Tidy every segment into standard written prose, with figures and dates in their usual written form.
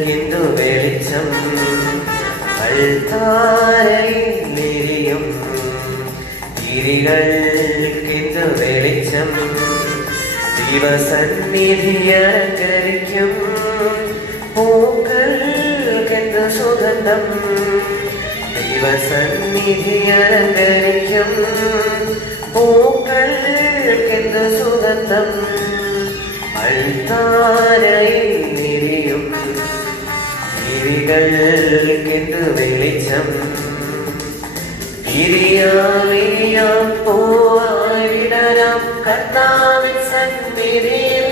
കിരികൾക്കെന്തു വെളിച്ചം അൾത്താരയിലെരിയും കിരികൾക്കെന്തു വെളിച്ചം ദൈവസന്നിധിയലങ്കരിക്കും പൂക്കൾക്കെന്തു സുഗന്ധം ദൈവസന്നിധിയലങ്കരിക്കും പൂക്കൾക്കെന്തു സുഗന്ധം അൾത്താരയിലെരിയും കിരികൾക്കെന്തു വെളിച്ചം വിരിയാം പൂവായിടരാം കർത്താവിൻ സന്നിധിയിൽ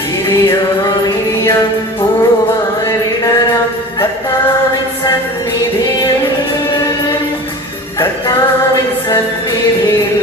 വിരിയാം പൂവായിടരാം കർത്താവിൻ സന്നിധിയിൽ കർത്താവിൻ സന്നിധിയിൽ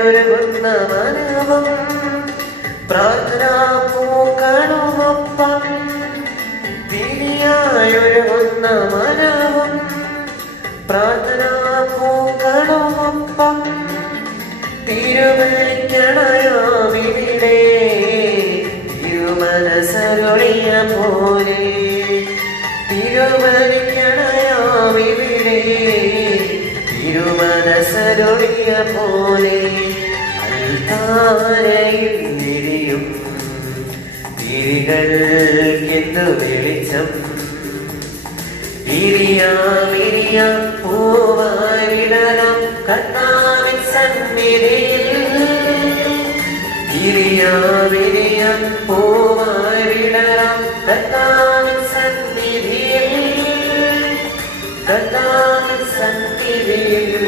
ഒരുങ്ങുന്ന മനവും പ്രാർത്ഥനാ പൂക്കളുമൊപ്പം തിരിയായൊരുങ്ങുന്ന മനവും പ്രാർത്ഥനാ പൂക്കളുമൊപ്പം തിരുവലിക്കണയാമിവിടെ തിരുമനസരുളിയ പോലെ തിരുവലിക്കണയാമിവിടെ തിരുമനസരുളിയ പോലെ അൾത്താരയിൽ വിരിയും തിരികൾക്കെന്തു വെളിച്ചം വിരിയാം പൂവാരിടരാം കർത്താവിൻ സന്നിധിയിൽ വിരിയാം പൂവാരിടരാം കർത്താവിൻ സന്നിധിയിൽ കർത്താവിൻ സന്നിധിയിൽ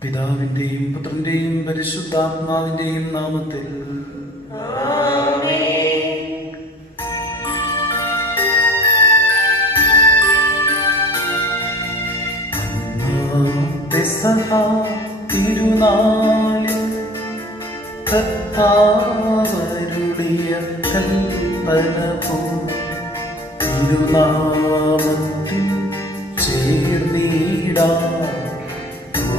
പിതാവിന്റെയും പുത്രന്റെയും പരിശുദ്ധാത്മാവിന്റെയും നാമത്തിൽ തിരുനാളിൽ കർത്താവരുളിയ കൽപ്പന പോ തിരുനാമത്തിൽ ചേർന്നിടാം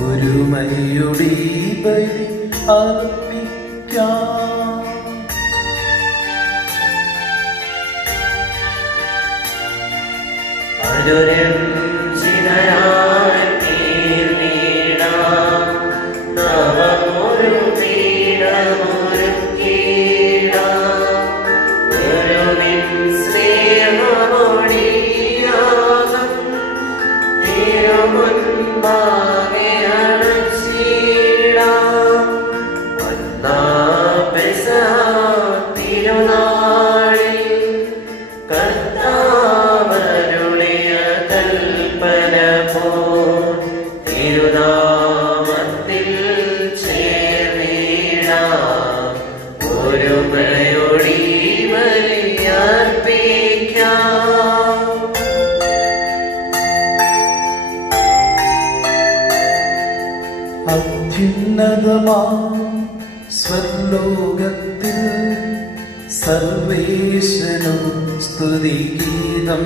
ഒരുമയുടെ ബലി അർപ്പിക്കാം. അനുരഞ്ജിതരായി തീർന്നിടാം നവമൊരു പീഠമൊരുക്കിടാം ഗുരുവിൻ സ്നേഹമൊഴിയാകും തിരുമുൻപാകെ അത്യുന്നതമാം സ്വർലോകത്തിൽ സർവേശ്വരനും സ്തുതിഗീതം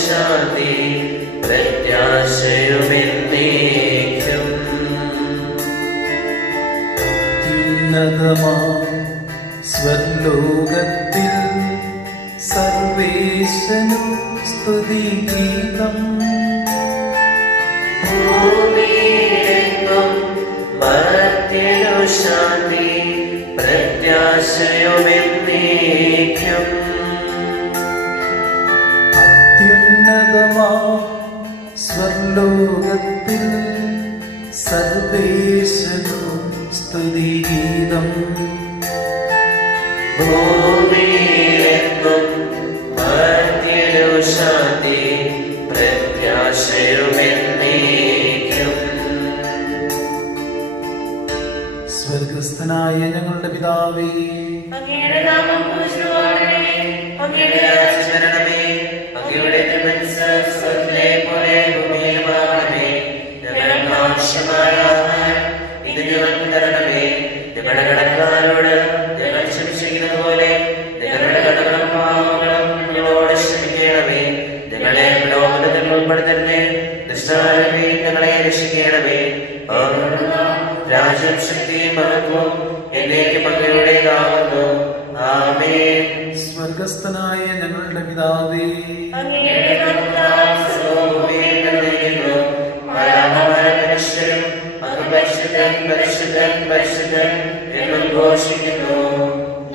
ശാന്തി പ്രത്യാശയുമെന്നേക്കും അത്യുന്നതമാം സ്വർലോകത്തിൽ സർവേശ്വരനും സ്തുതിഗീതം ഭൂമി ശാന്തി പ്രത്യാശയുമെന്നേക്കും. അത്യുന്നതമാ സ്വർലോകത്തിൽ സർവേശനു സ്തുതിഗീതം. ഭൂമിയിലെങ്ങും മർത്യനു ശാന്തി പ്രത്യാശയുമെന്നേക്കും. സ്വർഗസ്ഥനായ ഞങ്ങളുടെ പിതാവേ, അങ്ങയുടെ നാമം പൂജിതമാകണമേ. അങ്ങയുടെ രാജ്യം വരണമേ. അങ്ങയുടെ തിരുമനസ്സ് സ്വർഗ്ഗത്തിലെ പോലെ ഭൂമിയിലുമാകണമേ. ഞങ്ങൾക്ക് ആവശ്യമായ ആഹാരം ഇന്ന് ഞങ്ങൾക്ക് തരണമേ. ഞങ്ങളുടെ കടക്കാരോട് ഞങ്ങൾ ക്ഷമിച്ചിരിക്കുന്നത് പോലെ ഞങ്ങളുടെ കടകളും പാപങ്ങളും ഞങ്ങളോട് ക്ഷമിക്കണമേ. ഞങ്ങളെ പ്രലോഭനത്തിൽ ഉൾപ്പെടുത്തരുതേ, ദുഷ്ടാരൂപി ഞങ്ങളെ രക്ഷിക്കണമേ. രാജ്യം ശക്തിയും മഹത്വവും എന്നേക്കും അങ്ങയുടേതാകുന്നു. ആമേൻ. സ്വർഗസ്ഥനായ ഞങ്ങളുടെ പിതാവേ, അങ്ങയുടെ നാമത്താൽ സർവ്വഭൂമിയിൽ നിറഞ്ഞിരിക്കുന്നു. മാലാഖമാരും മനുഷ്യരും അങ്ങ് പരിശുദ്ധൻ പരിശുദ്ധൻ പരിശുദ്ധൻ എന്നും ഘോഷിക്കുന്നു.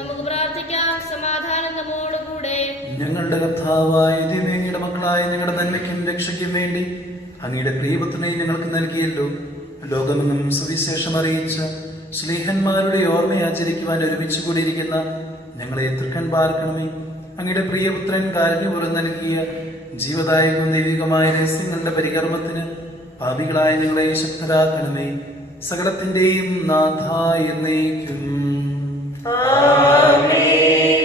നമുക്ക് പ്രാർത്ഥിക്കാം. സമാധാനം നമ്മോടുകൂടെ. ഞങ്ങളുടെ കർത്താവായ ദൈവമേ, മക്കളായ ഞങ്ങളുടെ നന്മയ്ക്കും രക്ഷയ്ക്കും വേണ്ടി അങ്ങയുടെ പ്രിയപുത്രനെ ഞങ്ങൾക്ക് നൽകിയല്ലോ. ലോകമെങ്ങും സുവിശേഷം അറിയിച്ച സ്നേഹന്മാരുടെ ഓർമ്മ ആചരിക്കുവാൻ ഒരുമിച്ച് കൂടിയിരിക്കുന്ന ഞങ്ങളെ തൃക്കൺ പാർക്കണമേ. അങ്ങയുടെ പ്രിയപുത്രൻ കാരുണ്യപൂർവ്വം നൽകിയ ജീവദായകവും ദൈവികമായ രഹസ്യങ്ങളുടെ പരികർമ്മത്തിന് പാപികളായ ഞങ്ങളെ ശക്തരാക്കണമേ. സകലത്തിന്റെയും നാഥ എന്നേക്കും. ആമേൻ.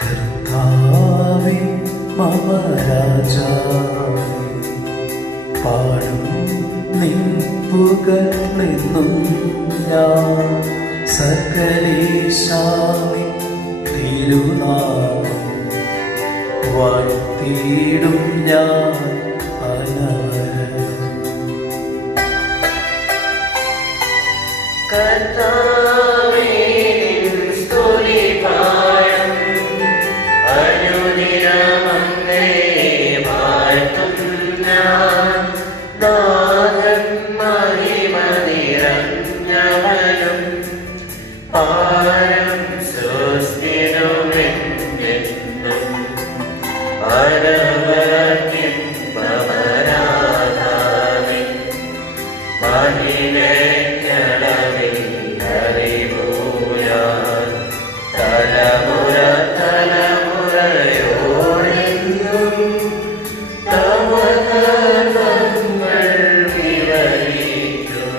കർത്താവേ മമ രാജാവേ, പാടും നിൻ പുകഴ്ന്നെന്നും ഞാൻ. സകലേശാമി തിരുനാമം വാഴ്ത്തിയിടും ഞാൻ അനവരം. കർത്താവേ, നിൻ സ്തുതി പാടും. അനുദിനം അങ്ങയെ വാഴ്ത്തും ഞാൻ. നാഥൻ മഹിമ നിറഞ്ഞവനും പാരം സുസ്ഥിരമെന്നെന്നും അനവരത്തിൻ പവനാഥാവേ. മഹിമയ്ക്കളവിൽ അറിവൂരാൻ തലമുറ തലമുറയോടെന്നും തവ കർമ്മങ്ങൾ വിവരിക്കും.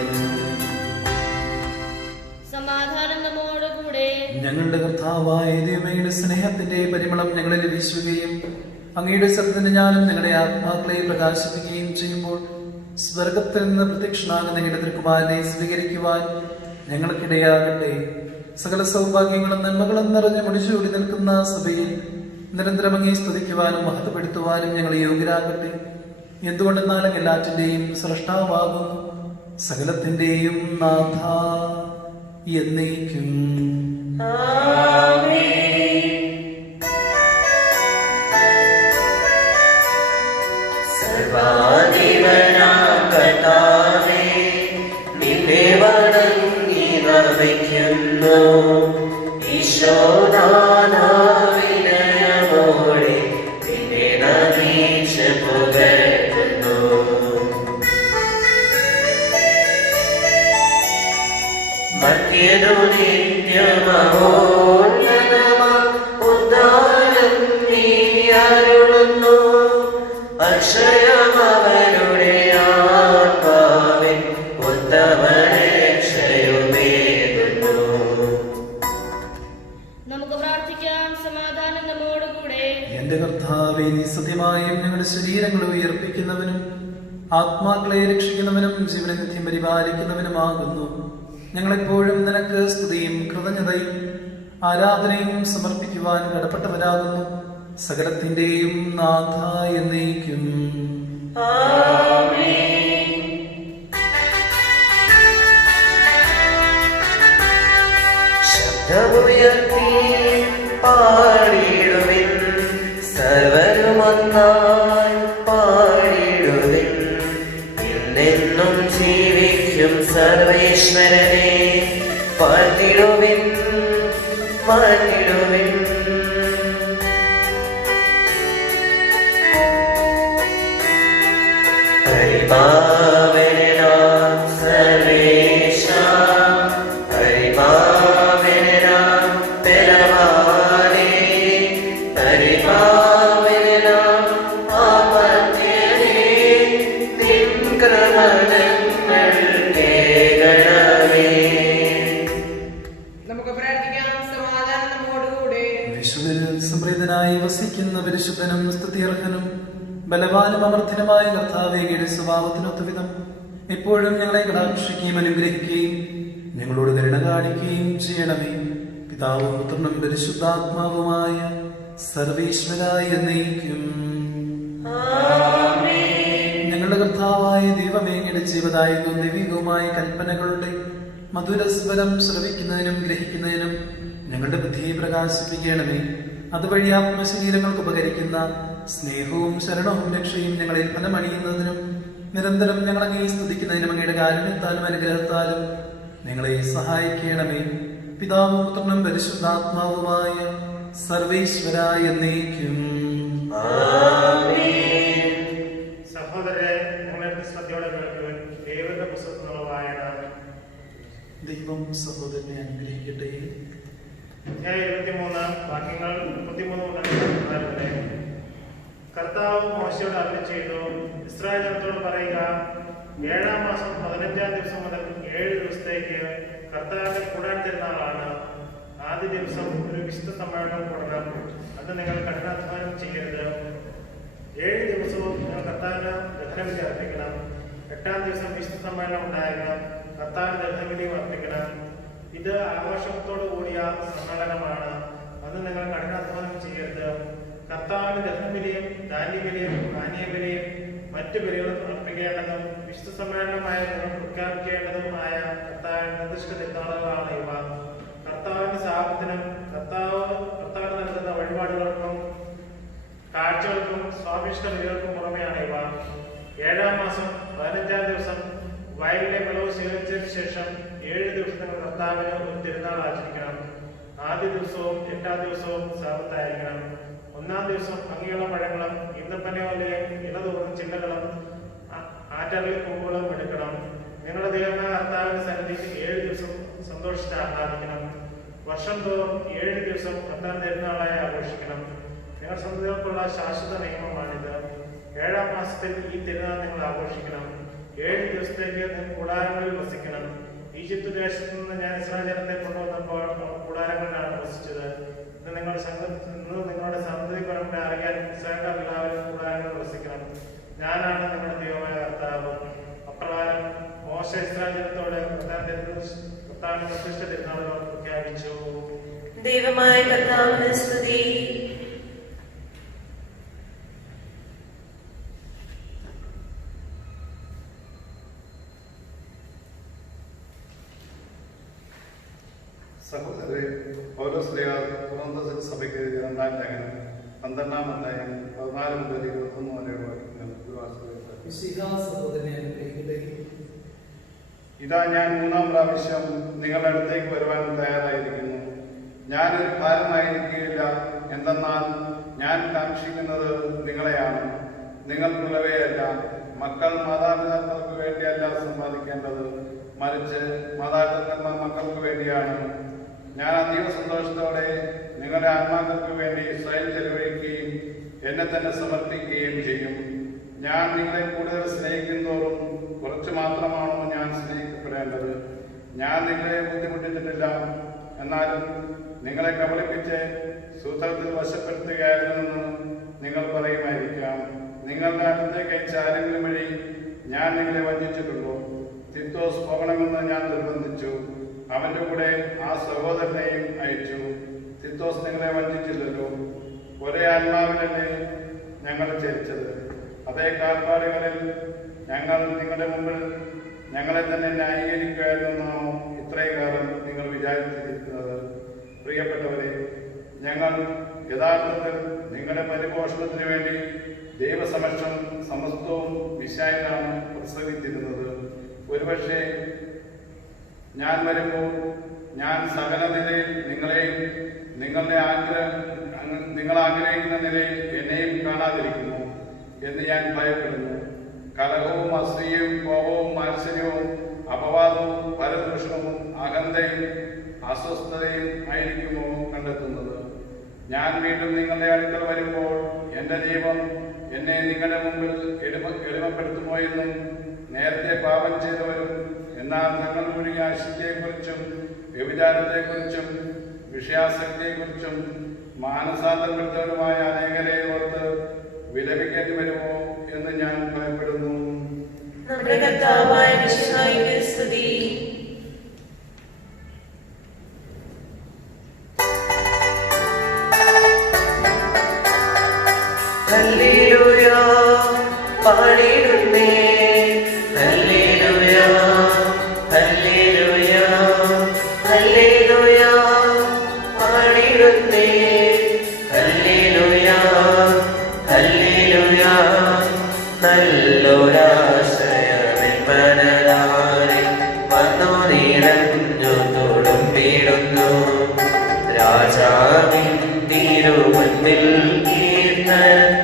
സമാധാനം നമ്മോടുകൂടെ. ഞങ്ങളുടെ കർത്താവായ ദൈവമയുടെ സ്നേഹത്തിന്റെ പരിമളം ഞങ്ങളിൽ വീശുകയും അങ്ങയുടെ ശബ്ദത്തിന്റെ ജ്ഞാനം ഞങ്ങളുടെ ആത്മാക്കളെ പ്രകാശിപ്പിക്കുകയും ചെയ്യുമ്പോൾ സ്വർഗത്തിൽ നിന്ന് പ്രത്യക്ഷനാകുന്ന ഞങ്ങളുടെ തിരുക്കുമാരനെ സ്വീകരിക്കുവാൻ ഞങ്ങൾക്കിടയാകട്ടെ. സകല സൗഭാഗ്യങ്ങളും നന്മകളും നിറഞ്ഞ് മുടിച്ചുകൂടി നിൽക്കുന്ന സഭയിൽ നിരന്തരം അങ്ങേ സ്തുതിക്കുവാനും മഹത്വപ്പെടുത്തുവാനും ഞങ്ങളെ യോഗ്യരാകട്ടെ. എന്തുകൊണ്ടെന്നാലും എല്ലാറ്റിന്റെയും സ്രഷ്ടാവാകുന്നു, സകലത്തിന്റെയും നാഥ എന്നേക്കും. സർവാധിപനാം കർത്താവേ, നിന്നെ വണങ്ങി നമിക്കുന്നു. ഈശോനാഥാ, വിനയമോടെ നിന്നെ നമിച്ച് പുകഴ്ത്തുന്നു. മർത്യനു നിത്യമഹോന്നതമാം ഉദ്ധാരം നീ അരുളുന്നു. അക്ഷയമവരുടെ ആത്മാവിൻ ഉത്തമരക്ഷയുമേകുന്നു. നമുക്ക് പ്രാർത്ഥിക്കാം. സമാധാനം നമ്മോടുകൂടെ. എന്റെ കർത്താവേ, നീ സത്യമായും ഞങ്ങളുടെ ശരീരങ്ങളെ ഉയർപ്പിക്കുന്നവനും ആത്മാക്കളെ രക്ഷിക്കുന്നവനും ജീവനെ നിത്യം പരിപാലിക്കുന്നവനുമാകുന്നു. ഞങ്ങളെപ്പോഴും നിനക്ക് സ്തുതിയും കൃതജ്ഞതയും ആരാധനയും സമർപ്പിക്കുവാൻ കടപ്പെട്ടവരാകുന്നു. സകലത്തിന്റെയും നാഥ എന്നേക്കും. ശബ്ദമുയർത്തി പാടിടുവിൻ, സർവരുമൊന്നായി പാടിടുവിൻ. സർവേശ്വരനെ വാഴ്ത്തിടുവിൻ വാഴ്ത്തിടുവിൻ. പരിപാവനാം സർവേശ പരിപാവനാം ബലവാനേ പരിപാവനാം ആപത്യനേ നിൻ കൃപണങ്ങൾ കേൾക്കണമേ. നമുക്ക് പ്രാർത്ഥിക്കാം. സമാധാനം നമ്മോടുകൂടെ. വിശുദ്ധരിൽ സംപ്രീതനായി വസിക്കുന്ന പരിശുദ്ധനും സ്തുത്യർഹനും ബലവാനും അമർത്യനുമായ കർത്താവേയുടെ സ്വഭാവത്തിനൊത്ത വിധം എപ്പോഴും ഞങ്ങളെ കടാക്ഷിക്കുകയും അനുഗ്രഹിക്കുകയും ഞങ്ങളോട് കരുണ കാണിക്കുകയും ചെയ്യണമേ. പിതാവും പുത്രനും പരിശുദ്ധാത്മാവുമായ സർവേശ്വരായ എന്നേക്കും. ഞങ്ങളുടെ കർത്താവായ ദൈവമേ, അങ്ങയുടെ ജീവദായകവും ദൈവികവുമായ കൽപ്പനകളുടെ മധുരസ്വരം ശ്രവിക്കുന്നതിനും ഗ്രഹിക്കുന്നതിനും ഞങ്ങളുടെ ബുദ്ധിയെ പ്രകാശിപ്പിക്കണമേ. അതുവഴി ആത്മശരീരങ്ങൾക്ക് ഉപകരിക്കുന്ന സ്നേഹവും ശരണവും രക്ഷയും ഞങ്ങളിൽ ഫലമണിയുന്നതിനും നിരന്തരം ഞങ്ങളങ്ങേ സ്തുതിക്കുന്നതിനും അങ്ങയുടെ കാരുണ്യത്താലും അനുഗ്രഹത്താലും ഞങ്ങളെ സഹായിക്കണമേ. പിതാവും പുത്രനും പരിശുദ്ധാത്മാവുമായ സർവേശ്വരായ എന്നേക്കും. സഹോദരരെ, നിങ്ങളെ ശ്രദ്ധയോടെ കേൾക്കുവാൻ ദൈവത്തിന്റെ പുസ്തകത്തിനുള്ള വായന. ദൈവം സഹോദരനെ അനുഗ്രഹിക്കട്ടെ. അധ്യായം 23 വാക്യങ്ങൾ 33 മുതൽ 34 വരെ. കർത്താവ് മോശയോട് അരുളി ചെയ്തു, ഇസ്രായേൽ ജനത്തോട് പറയുക, 7-ാം മാസം 15-ാം ദിവസം മുതൽ 7 ദിവസത്തേക്ക് കർത്താവിന്റെ കൂടാൻ തിരുനാളാണ്. ആദ്യ ദിവസം ഒരു വിശുദ്ധ സമ്മേളനം കൂടണം. അത് നിങ്ങൾ കഠിനാധ്വാനം ചെയ്യരുത്. 7 ദിവസവും നിങ്ങൾ കർത്താവിന് ദഹനബലി അർപ്പിക്കണം. 8-ാം ദിവസം വിശുദ്ധ സമ്മേളനം ഉണ്ടായിരിക്കണം. കർത്താവിന് ദഹനബലിയും അർപ്പിക്കണം. ഇത് ആഘോഷത്തോടു കൂടിയ സമ്മേളനമാണ്. അത് നിങ്ങൾ കഠിനാധ്വാനം ചെയ്യരുത്. കർത്താവിന് ദഹനബലിയും ധാന്യബലിയും പാനീയബലിയും മറ്റു ബലികളും അർപ്പിക്കേണ്ടതും വിശുദ്ധ സമ്മേളനമായി നിങ്ങൾ പ്രഖ്യാപിക്കേണ്ടതുമായ കർത്താവിന് നിർദ്ദിഷ്ട തിരുനാളുകളാണ് ഇവ. കർത്താവിന്റെ സാപത്തിനും കർത്താവിന് നൽകുന്ന വഴിപാടുകൾക്കും കാഴ്ചകൾക്കും സ്വാഭിഷ്ട ബലികൾക്കും പുറമെയാണ് ഇവ. 7-ാം മാസം 15-ാം ദിവസം വയലിലെ വിളവ് സ്വീകരിച്ചതിന് ശേഷം 7 ദിവസം നിങ്ങൾ കർത്താവിന് ഒരു തിരുനാൾ ആചരിക്കണം. ആദ്യ ദിവസവും 8-ാം ദിവസവും സാപത്തായിരിക്കണം. 1-ാം ദിവസം ഭംഗിയുള്ള പഴങ്ങളും ഈന്തപ്പനയോലയും ഇടതൂർന്ന ചില്ലകളും ആറ്ററിൽ കൊമ്പുകളും എടുക്കണം. നിങ്ങളുടെ ദൈവമായ കർത്താവിന്റെ സന്നിധിയിൽ 7 ദിവസം സന്തോഷിച്ച് ആഹ്ലാദിക്കണം. വർഷം തോറും 7 ദിവസം കർത്താവിന്റെ തിരുനാളായി ആഘോഷിക്കണം. നിങ്ങളുടെ സന്തതികൾക്കുള്ള ശാശ്വത നിയമമാണിത്. 7-ാം മാസത്തിൽ ഈ തിരുനാൾ നിങ്ങൾ ആഘോഷിക്കണം. 7 ദിവസത്തേക്ക് നിങ്ങൾ കൂടാരങ്ങളിൽ വസിക്കണം. ഈജിപ്ത് ദേശത്തു നിന്ന് ഞാൻ ഇസ്രായേൽ ജനത്തെ കൊണ്ടുവന്നപ്പോൾ കൂടാരങ്ങളിലാണ് വസിച്ചത്. ഇന്ന് നിങ്ങളുടെ സന്തതി പരമ്പര അറിയാൻ ഇസ്രായേൽ എല്ലാവരും കൂടാരങ്ങളിൽ വസിക്കണം. ഞാനാണ് നിങ്ങളുടെ ദൈവമായ കർത്താവ്. അപ്രകാരം മോശ ഇസ്രായേൽ ജനത്തോട് കർത്താവിന്റെ നിർദ്ദിഷ്ട തിരുനാളുകൾ പ്രഖ്യാപിച്ചു. ദൈവമായ കർത്താവിന് സ്തുതി. സഹോദരരെ, പൗലോസ്ലീഹ കൊരിന്ത്യർ സഭയ്ക്ക് എഴുതിയ 2-ാം ലേഖനം 12-ാം അധ്യായം 14 മുതൽ 21 വരെയുള്ള വാക്യങ്ങൾ സഹോദരനെ അനുഗ്രഹിക്കട്ടെ. ഇതാ, ഞാൻ 3-ാം പ്രാവശ്യം നിങ്ങളുടെ അടുത്തേക്ക് വരുവാൻ തയ്യാറായിരിക്കുന്നു. ഞാനൊരു ഭാരമായിരിക്കുകയില്ല. എന്തെന്നാൽ ഞാൻ കാക്ഷിക്കുന്നത് നിങ്ങളെയാണ്, നിങ്ങൾക്കുള്ളവയല്ല. മക്കൾ മാതാപിതാക്കൾക്ക് വേണ്ടിയല്ല സമ്പാദിക്കേണ്ടത്, മറിച്ച് മാതാപിതാക്കന്മാർ മക്കൾക്ക് വേണ്ടിയാണ്. ഞാൻ അതീവ സന്തോഷത്തോടെ നിങ്ങളുടെ ആത്മാക്കൾക്ക് വേണ്ടി സ്വയം ചെലവഴിക്കുകയും എന്നെ തന്നെ സമർപ്പിക്കുകയും ചെയ്യും. ഞാൻ നിങ്ങളെ കൂടുതൽ സ്നേഹിക്കുന്തോറും കുറച്ച് മാത്രമാണോ ഞാൻ സ്നേഹിക്കപ്പെടേണ്ടത്? ഞാൻ നിങ്ങളെ ബുദ്ധിമുട്ടിച്ചിട്ടില്ല. എന്നാലും നിങ്ങളെ കബളിപ്പിച്ച് സൂത്രത്തിൽ വശപ്പെടുത്തുകയായിരുന്നെന്ന് നിങ്ങൾ പറയുമായിരിക്കാം. നിങ്ങളുടെ അടുത്തേക്ക് അയച്ച ആരെങ്കിലും വഴി ഞാൻ നിങ്ങളെ വഞ്ചിച്ചിട്ടുള്ളൂ. തിത്തോസ് പോകണമെന്ന് ഞാൻ നിർബന്ധിച്ചു. അവന്റെ കൂടെ ആ സഹോദരനെയും അയച്ചു. തിത്തോസ് നിങ്ങളെ വഞ്ചിച്ചില്ലല്ലോ. ഒരേ ആത്മാവിനല്ലേ ഞങ്ങൾ ചരിച്ചത്. അതേ കാൽപ്പാടുകളിൽ ഞങ്ങൾ നിങ്ങളുടെ മുമ്പിൽ ഞങ്ങളെ തന്നെ ന്യായീകരിക്കുകയായിരുന്നാണോ ഇത്രയും കാലം നിങ്ങൾ വിചാരിച്ചിരിക്കുന്നത്? പ്രിയപ്പെട്ടവരെ, ഞങ്ങൾ യഥാർത്ഥത്തിൽ നിങ്ങളുടെ പരിപോഷണത്തിന് വേണ്ടി ദൈവസമക്ഷം സമസ്തവും വിശാലമാണ് പ്രസംഗിച്ചിരുന്നത്. ഒരുപക്ഷെ ഞാൻ വരുമ്പോൾ ഞാൻ സകല നിലയിൽ നിങ്ങളെയും നിങ്ങൾ ആഗ്രഹിക്കുന്ന നിലയിൽ എന്നെയും കാണാതിരിക്കുന്നു എന്ന് ഞാൻ ഭയപ്പെടുന്നു. കലഹവും അസൂയയും കോപവും മാത്സര്യവും അപവാദവും പരദൂഷണവും അഹന്തയും അസ്വസ്ഥതയും ആയിരിക്കുമോ കണ്ടെത്തുന്നത്? ഞാൻ വീണ്ടും നിങ്ങളുടെ അടുക്കൽ വരുമ്പോൾ എൻ്റെ ദൈവം എന്നെ നിങ്ങളുടെ മുമ്പിൽ എളിമപ്പെടുത്തുമോ എന്നും നേരത്തെ പാപം ചെയ്തവരും എന്നാൽ തങ്ങൾ ഒഴുകിയ അശുദ്ധിയെക്കുറിച്ചും വ്യഭിചാരത്തെക്കുറിച്ചും വിഷയാസക്തിയെക്കുറിച്ചും മാനസാന്തരപ്പെടുത്തവരുമായ അനേകരെ ഓർത്ത് വിലപിക്കേണ്ടി വരുമോ എന്ന് ഞാൻ ഭയപ്പെടുന്നു. നമ്മുടെ കർത്താവായ മിശിഹായിക്ക് സ്തുതി. ഹല്ലേലൂയ പാടിടുന്നേ, ഹല്ലേലൂയ ഹല്ലേലൂയ ഹല്ലേലൂയ പാടിടുന്നേ, ഹല്ലേലൂയ ഹല്ലേലൂയ നല്ലൊരാശ്രയമെൻപനതാരിൽ വന്നു നിറഞ്ഞു തൊടുമ്പിടുന്നു. രാജാവിൻ തിരുമുൻപിൽ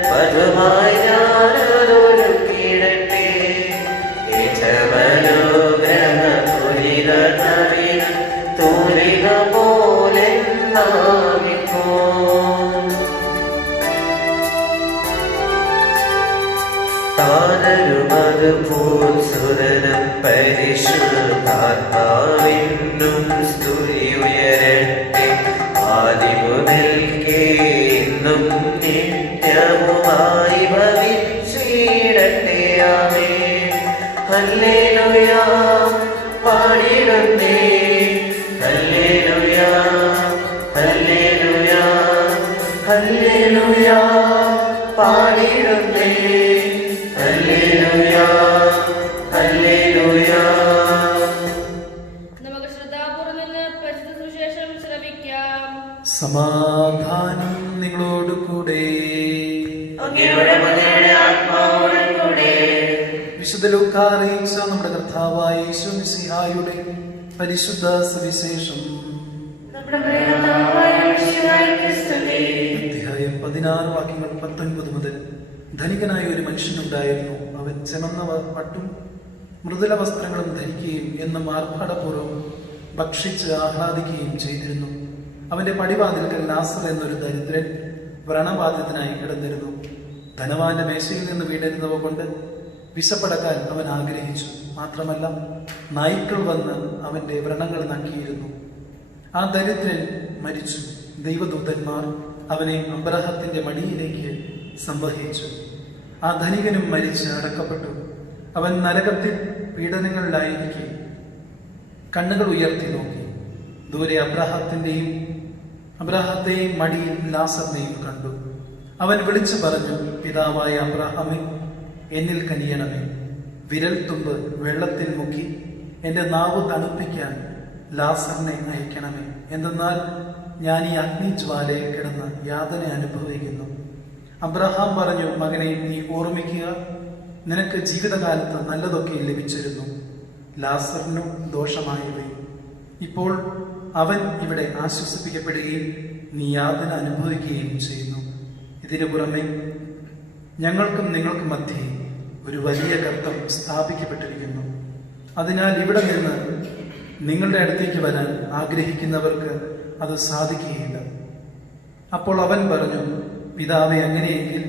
മധുമായി ഞാനൊരുക്കിടട്ടെ, തൂരിക പോലെ താനരുമതുപോൽ സുരനം പരിശുദ്ധാത്മാവിനും സ്തുതി ഉയരട്ടെ, ആദിമുതൽക്കേ ഇന്നും നിത്യവുമായി ഭവിച്ചിടട്ടെ. ആമേൻ. ഹല്ലേലൂയ പാടിടുന്നേ, ഹല്ലേലൂയ ഹല്ലേലൂയ ഹല്ലേലൂയ പാടിടുന്നേ, ഹല്ലേലൂയ ഹല്ലേലൂയ. നമുക്ക് ശ്രദ്ധാപൂർവ്വം നിന്ന് പരിശുദ്ധ സുവിശേഷം ശ്രവിക്കാം. സമാധാനം നിങ്ങളോട് കൂടെ. അങ്ങയുടെ മകന്റെ ആത്മാവോടും കൂടെ. വിശുദ്ധ ലൂക്കാ അറിയിച്ച നമ്മുടെ കർത്താവായ യേശു മിശിഹായുടെ പരിശുദ്ധ സുവിശേഷം നമ്മുടെ കർത്താവായ മിശിഹായിക്ക് സ്തുതി. അധ്യായം 16 വാക്യങ്ങൾ 19 മുതൽ. ധനികനായ ഒരു മനുഷ്യനുണ്ടായിരുന്നു. അവൻ ചെമന്ന പട്ടും മൃദുല വസ്ത്രങ്ങളും ധരിക്കുകയും എന്നും ആർഭാടപൂർവ്വം ഭക്ഷിച്ച് ആഹ്ലാദിക്കുകയും ചെയ്തിരുന്നു. അവന്റെ പടിവാതിൽക്കൽ ലാസർ എന്നൊരു ദരിദ്രൻ വ്രണബാധിതനായി കിടന്നിരുന്നു. ധനവാന്റെ മേശയിൽ നിന്ന് വീണിരുന്നവ കൊണ്ട് വിശപ്പടക്കാൻ അവൻ ആഗ്രഹിച്ചു. മാത്രമല്ല, നായ്ക്കൾ വന്ന് അവന്റെ വ്രണങ്ങൾ നക്കിയിരുന്നു. ആ ദരിദ്രൻ മരിച്ചു. ദൈവദൂതന്മാർ അവനെ അബ്രാഹത്തിന്റെ മടിയിലേക്ക് സംവഹിച്ചു. ആ ധനികനും മരിച്ച് അടക്കപ്പെട്ടു. അവൻ നരകത്തിൽ പീഡനങ്ങളിലായിരിക്കെ കണ്ണുകൾ ഉയർത്തി നോക്കി. ദൂരെ അബ്രാഹത്തെയും മടിയിൽ ലാസറിനെയും കണ്ടു. അവൻ വിളിച്ചു പറഞ്ഞു, പിതാവായ അബ്രാഹാമേ, എന്നിൽ കനിയണമേ. വിരൽ തുമ്പ് വെള്ളത്തിൽ മുക്കി എൻ്റെ നാവ് തണുപ്പിക്കാൻ ലാസറിനെ അയക്കണമേ. എന്തെന്നാൽ ഞാൻ ഈ അഗ്നിജ്വാലയിൽ കിടന്ന് യാതന അനുഭവിക്കുന്നു. അബ്രഹാം പറഞ്ഞു, മകനെ, നീ ഓർമ്മിക്കുക, നിനക്ക് ജീവിതകാലത്ത് നല്ലതൊക്കെ ലഭിച്ചിരുന്നു, ലാസറിനും ദോഷമായവയും. ഇപ്പോൾ അവൻ ഇവിടെ ആശ്വസിപ്പിക്കപ്പെടുകയും നീ യാതന അനുഭവിക്കുകയും ചെയ്യുന്നു. ഇതിനു പുറമെ ഞങ്ങൾക്കും നിങ്ങൾക്കും മധ്യേ ഒരു വലിയ ഗർത്തം സ്ഥാപിക്കപ്പെട്ടിരിക്കുന്നു. അതിനാൽ ഇവിടെ നിന്ന് നിങ്ങളുടെ അടുത്തേക്ക് വരാൻ ആഗ്രഹിക്കുന്നവർക്ക് അത് സാധിക്കുകയില്ല. അപ്പോൾ അവൻ പറഞ്ഞു, പിതാവേ, അങ്ങനെയെങ്കിൽ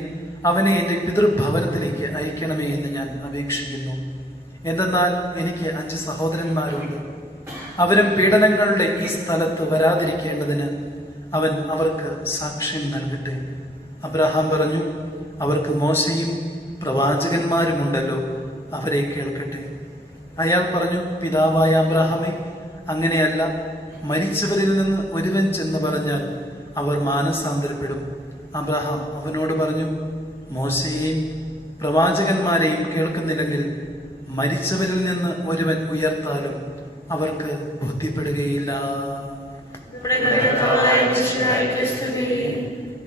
അവനെ എൻ്റെ പിതൃഭവനത്തിലേക്ക് അയക്കണമേ എന്ന് ഞാൻ അപേക്ഷിക്കുന്നു. എന്തെന്നാൽ എനിക്ക് 5 സഹോദരന്മാരുണ്ട്. അവരും പീഡനങ്ങളുടെ ഈ സ്ഥലത്ത് വരാതിരിക്കേണ്ടതിന് അവൻ അവർക്ക് സാക്ഷ്യം നൽകട്ടെ. അബ്രഹാം പറഞ്ഞു, അവർക്ക് മോശയും പ്രവാചകന്മാരുമുണ്ടല്ലോ, അവരെ കേൾക്കട്ടെ. അയാൾ പറഞ്ഞു, പിതാവായ അബ്രഹാമേ, അങ്ങനെയല്ല. മരിച്ചവരിൽ നിന്ന് ഒരുവൻ ചെന്ന് പറഞ്ഞാൽ അവർ മാനസാന്തരപ്പെടും. അബ്രഹാം അവനോട് പറഞ്ഞു, മോശയെയും പ്രവാചകന്മാരെയും കേൾക്കുന്നില്ലെങ്കിൽ മരിച്ചവരിൽ നിന്ന് ഒരുവൻ ഉയർത്താലും അവർക്ക് ബുദ്ധിപ്പെടുകയില്ല.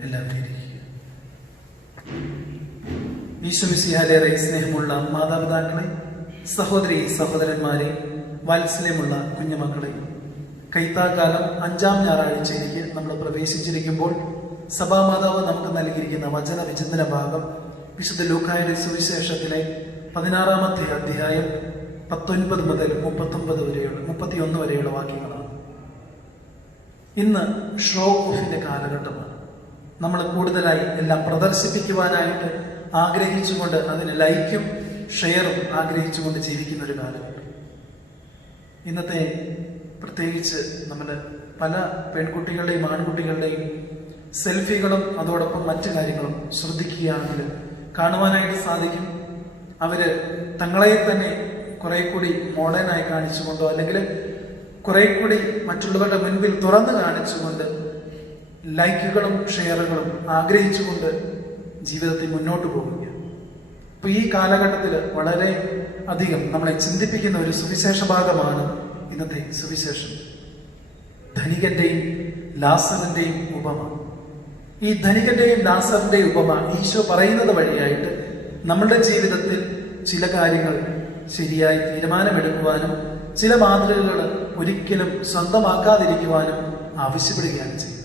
എല്ലാവരും ഈശോ മിശിഹായിലേറെ സ്നേഹമുള്ള മാതാപിതാക്കളെ, സഹോദരി സഹോദരന്മാരെ, വാത്സല്യമുള്ള കുഞ്ഞുമക്കളെ, കൈത്താക്കാലം 5-ാം ഞായറാഴ്ചയിലേക്ക് നമ്മൾ പ്രവേശിച്ചിരിക്കുമ്പോൾ സഭാമാതാവ് നമുക്ക് നൽകിയിരിക്കുന്ന വചന വിചിന്തന ഭാഗം വിശുദ്ധ ലൂക്കായുടെ സുവിശേഷത്തിലെ 16-ാമത്തെ അധ്യായം 19 മുതൽ 31 വരെയുള്ള വാക്യങ്ങളാണ്. ഇന്ന് ഷോ ഓഫിന്റെ കാലഘട്ടമാണ്. നമ്മൾ കൂടുതലായി എല്ലാം പ്രദർശിപ്പിക്കുവാനായിട്ട് ആഗ്രഹിച്ചുകൊണ്ട് അതിന് ലൈക്കും ഷെയറും ആഗ്രഹിച്ചുകൊണ്ട് ജീവിക്കുന്ന ഒരു കാലഘട്ടം. ഇന്നത്തെ പ്രത്യേകിച്ച് നമ്മൾ പല പെൺകുട്ടികളുടെയും ആൺകുട്ടികളുടെയും സെൽഫികളും അതോടൊപ്പം മറ്റു കാര്യങ്ങളും ശ്രദ്ധിക്കുകയാണെങ്കിൽ കാണുവാനായിട്ട് സാധിക്കും. അവര് തങ്ങളെ തന്നെ കുറെ കൂടി മോഡേണായി കാണിച്ചുകൊണ്ടോ അല്ലെങ്കിൽ കുറെ കൂടി മറ്റുള്ളവരുടെ മുൻപിൽ തുറന്നു കാണിച്ചുകൊണ്ട് ലൈക്കുകളും ഷെയറുകളും ആഗ്രഹിച്ചുകൊണ്ട് ജീവിതത്തിൽ മുന്നോട്ട് പോകുക. അപ്പൊ ഈ കാലഘട്ടത്തിൽ വളരെ അധികം നമ്മളെ ചിന്തിപ്പിക്കുന്ന ഒരു സുവിശേഷ ഭാഗമാണ് ഇന്നത്തെ സുവിശേഷം. ധനികന്റെയും ലാസറിന്റെയും ഉപമ. ഈ ധനികന്റെയും ലാസറിന്റെയും ഉപമ ഈശോ പറയുന്നത് വഴിയായിട്ട് നമ്മളുടെ ജീവിതത്തിൽ ചില കാര്യങ്ങൾ ശരിയായി തീരുമാനമെടുക്കുവാനും ചില മാതൃകകൾ ഒരിക്കലും സ്വന്തമാക്കാതിരിക്കുവാനും ആവശ്യപ്പെടുകയാണ് ചെയ്യുന്നത്.